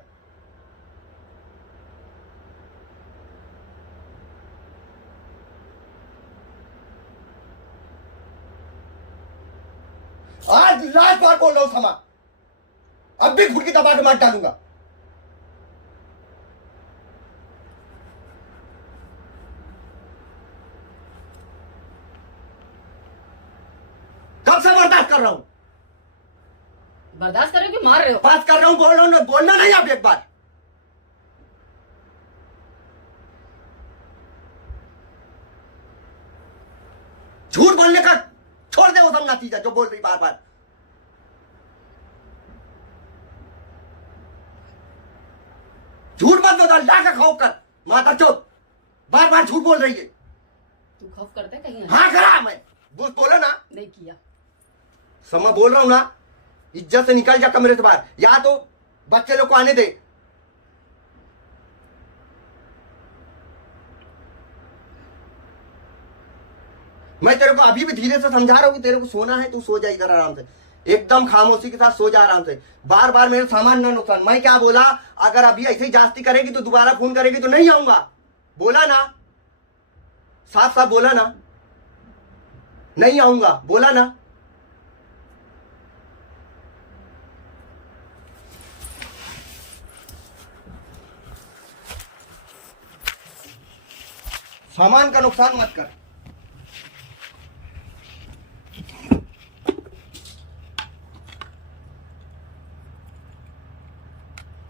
आज लास्ट बार बोल रहा हूं समा, अब भी घुटकी दबा के मार डालूंगा। कब से बर्दाश्त कर रहा हूं? बर्दाश्त कर रहे हो कि मार रहे हो? बात कर रहा हूं, बोल रहा हूं, बोलना नहीं अब एक बार। झूठ बोलने का छोड़ दे वो सब नतीजा जो बोल रही बार बार। झूठ मत बोल, अल्लाह का खौफ कर, माता चोट बार बार झूठ बोल रही है। तू खौफ करता है कहीं? हाँ करा, मैं बोला ना, नहीं किया। समा बोल रहा हूं ना, इज्जत से निकल जा कमरे से बाहर, या तो बच्चे लोग को आने दे। मैं तेरे को अभी भी धीरे से समझा रहा हूं कि तेरे को सोना है, तू सो जा इधर आराम से, एकदम खामोशी के साथ सो जा आराम से। बार बार मेरे सामान ना नुकसान। मैं क्या बोला, अगर अभी ऐसे ही जास्ती करेगी तो दोबारा फोन करेगी तो नहीं आऊंगा, बोला ना, साफ साफ बोला ना, नहीं आऊंगा, बोला ना। सामान का नुकसान मत कर।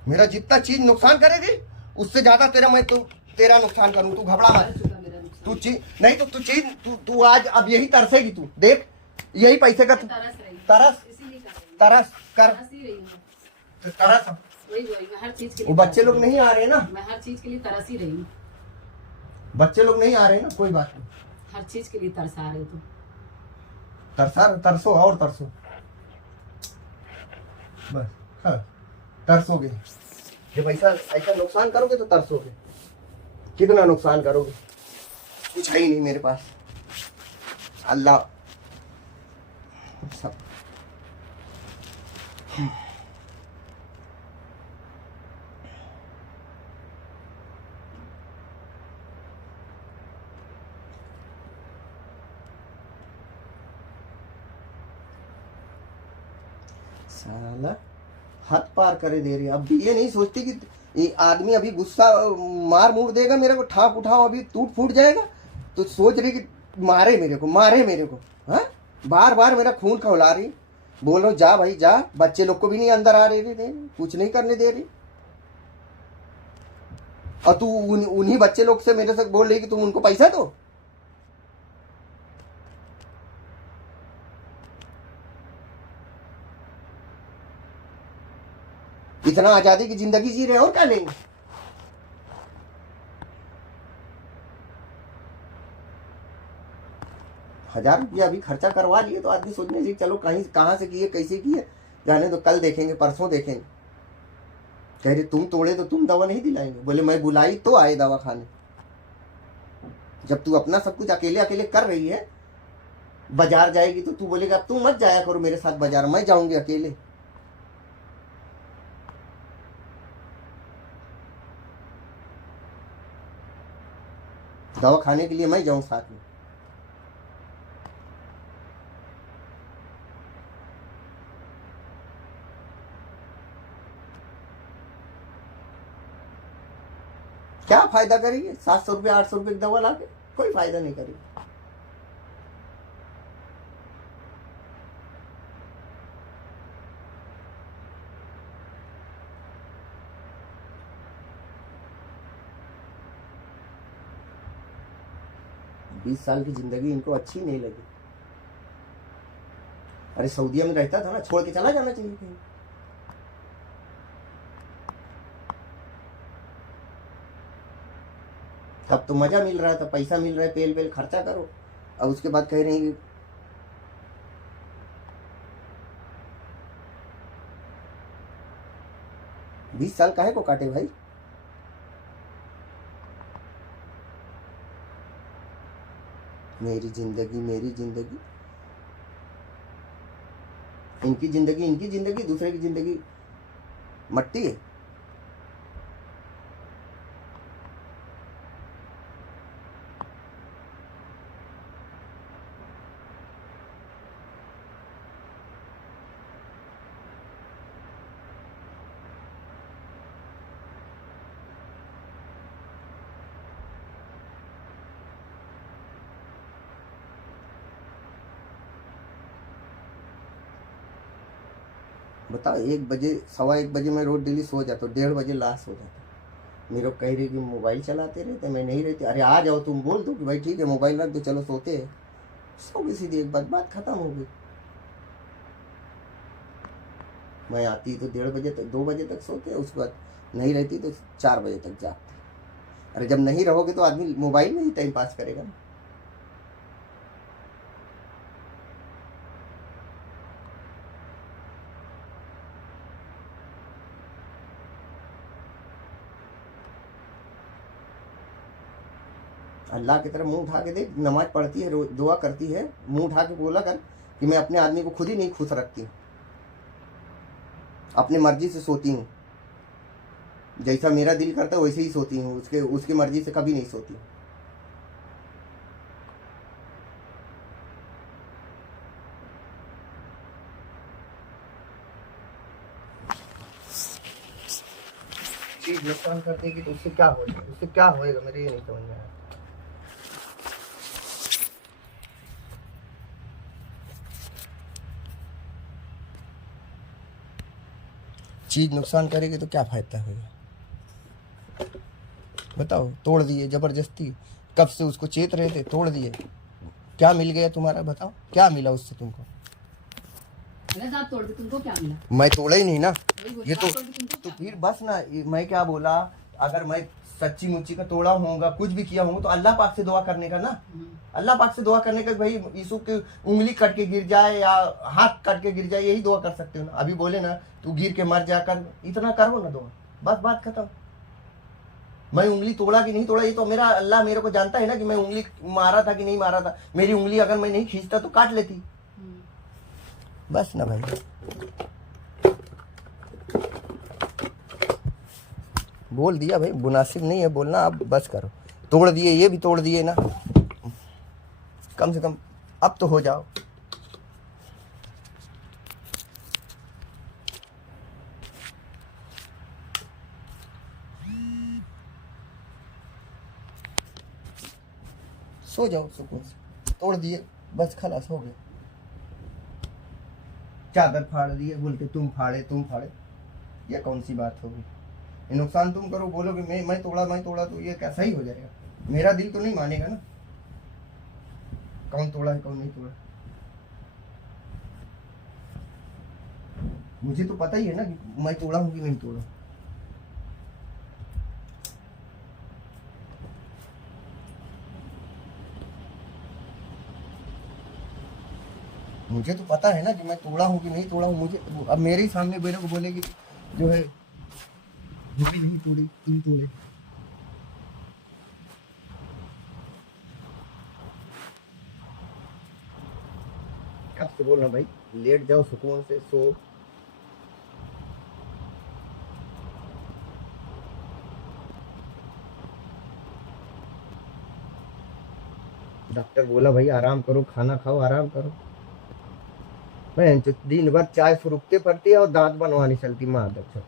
मेरा जितना चीज नुकसान करेगी उससे ज्यादा तेरा नुकसान करूं, तू घबरा मत। तू चीज नहीं तो तू आज अब यही तरसेगी, तू देख यही पैसे का तरस कर तरस। मैं हर चीज के वो लिए बच्चे लोग नहीं आ रहे ना, मैं हर चीज के लिए तरस ही रही हूँ। बच्चे लोग नहीं आ रहे ना, कोई बात नहीं, हर चीज के लिए तरसा रहे हो। तरसो और तरसो बस। हाँ, तरसोगे जब ऐसा नुकसान करोगे तो तरसोगे। कितना नुकसान करोगे, कुछ है ही नहीं मेरे पास, अल्लाह सब। साला हद पार करे दे रही। अब भी ये नहीं सोचती कि ये आदमी अभी गुस्सा मार मूर देगा मेरे को, ठाप उठाओ अभी टूट फूट जाएगा, तो सोच रही कि मारे मेरे को। हाँ, बार बार मेरा खून खौला रही। बोल रहा हूँ जा भाई जा, बच्चे लोग को भी नहीं अंदर आ रही थी, कुछ नहीं करने दे रही। और तू उन्हीं बच्चे लोग से मेरे से बोल रही कि तुम उनको पैसा दो। इतना आजादी की जिंदगी जी रहे और क्या लेंगे। ₹1000 अभी खर्चा करवा लिए तो आदमी सोचने से चलो कहीं कहां से किए कैसे किए जाने तो, कल देखेंगे परसों देखेंगे। कह रहे तुम तोड़े तो तुम दवा नहीं दिलाएंगे। बोले मैं बुलाई तो आए दवा खाने। जब तू अपना सब कुछ अकेले अकेले कर रही है, बाजार जाएगी तो तू बोलेगा अब तू मत जाया करो मेरे साथ बाजार, मैं जाऊंगी अकेले। दवा खाने के लिए मैं जाऊं साथ में। क्या फायदा करेगी 700 रुपये 800 रुपये की दवा लाके, कोई फायदा नहीं करेगी। बीस साल की जिंदगी इनको अच्छी नहीं लगी। अरे सऊदीया में रहता था ना, छोड़ के चला जाना चाहिए कहीं। तब तो मजा मिल रहा था, पैसा मिल रहा है, पेल पेल खर्चा करो। और उसके बाद कह रही है 20 साल काहे को काटे भाई। मेरी जिंदगी इनकी जिंदगी दूसरे की जिंदगी मट्टी है। बताओ 1 बजे 1:15 बजे मैं रोज डेली सो जाता हूँ, 1:30 बजे लास्ट हो जाता। मेरे को कह रही कि मोबाइल चलाते रहते, मैं नहीं रहती। अरे आ जाओ, तुम बोल दो कि भाई ठीक है मोबाइल रख दो, चलो सोते हैं, सो गई सीधी एक बात खत्म हो गई। मैं आती तो 1:30 बजे तक 2 बजे तक सोते, उसके बाद नहीं रहती तो 4 बजे तक जागते। अरे जब नहीं रहोगे तो आदमी मोबाइल में ही टाइम पास करेगा ना। अल्लाह की तरफ मुंह उठा के देख, नमाज पढ़ती है, दुआ करती है, मुंह उठा के बोला कर कि मैं अपने आदमी को खुद ही नहीं खुश रखती, अपनी मर्जी से सोती हूँ, जैसा मेरा दिल करता है वैसे ही सोती हूँ, उसकी मर्जी से कभी नहीं सोती। चीज नुकसान कर देगी तो उससे क्या होएगा मेरे ये नहीं समझ में आया। चीज नुकसान करेगी तो क्या फायदा होगा बताओ। तोड़ दिए जबरदस्ती, कब से उसको चेत रहे थे, तोड़ दिए, क्या मिल गया तुम्हारा बताओ, क्या मिला उससे तुमको? दांत तोड़ के तुमको क्या मिला? मैं तोड़ा ही नहीं ना ये तो फिर बस ना, मैं क्या बोला, अगर मैं सच्ची मुच्ची का तोड़ा होऊंगा, कुछ भी किया होऊंगा तो अल्लाह पाक से दुआ करने का ना, अल्लाह पाक से दुआ करने का। भाई यीशु की उंगली कट के गिर जाए या हाथ कट के गिर जाए, यही दुआ कर सकते हो ना। अभी बोले ना तू गिर के मर जाकर, इतना करो ना दुआ, बस बात खत्म। मैं उंगली तोड़ा कि नहीं तोड़ा ये तो मेरा अल्लाह मेरे को जानता है ना कि मैं उंगली मारा था कि नहीं मारा था। मेरी उंगली अगर मैं नहीं खींचता तो काट लेती, बस ना भाई। बोल दिया भाई, मुनासिब नहीं है बोलना, अब बस करो। तोड़ दिए, ये भी तोड़ दिए ना, कम से कम अब तो हो जाओ। सो जाओ सुकून से। तोड़ दिए बस, खलास हो गए। चादर फाड़ दिए, बोलते तुम फाड़े, ये कौन सी बात होगी? नुकसान तुम करो, बोलो कि मैं तोड़ा तो ये कैसा ही हो जाएगा? मेरा दिल तो नहीं मानेगा ना कौन तोड़ा है कौन नहीं तोड़ा। मुझे तो पता ही है ना कि मैं तोड़ा हूं कि नहीं तोड़ा। मुझे तो पता है ना कि मैं तोड़ा हूं कि नहीं तोड़ा हूं। मुझे अब मेरे ही सामने मेरे को बोलेगी जो है नहीं तोड़ी, तुम तोड़े। कब से बोल रहा भाई, लेट जाओ सुकून से, सो। डॉक्टर बोला भाई आराम करो, खाना खाओ, आराम करो। मैं दिन भर चाय फुरुकते पड़ती है और दांत बनवानी चलती माँ दर्शक।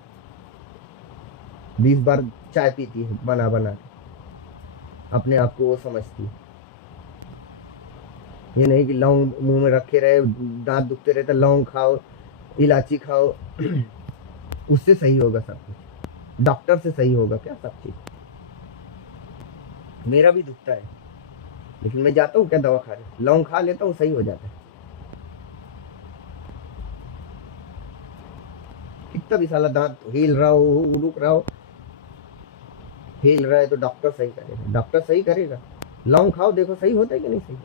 20 बार चाय पीती है बना के, अपने आप को वो समझती है। ये नहीं कि लौंग मुंह में रखे रहे, दांत दुखते रहे तो लौंग खाओ, इलायची खाओ, उससे सही होगा सब कुछ। डॉक्टर से सही होगा क्या सब चीज? मेरा भी दुखता है लेकिन मैं जाता हूँ क्या दवा खाने, लौंग खा लेता हूँ, सही हो जाता है। कितना भी साला दांत हिल रहा हो, रुक रहा हो, हिल रहा है तो डॉक्टर सही करेगा, लौंग खाओ, देखो सही होता है कि नहीं सही।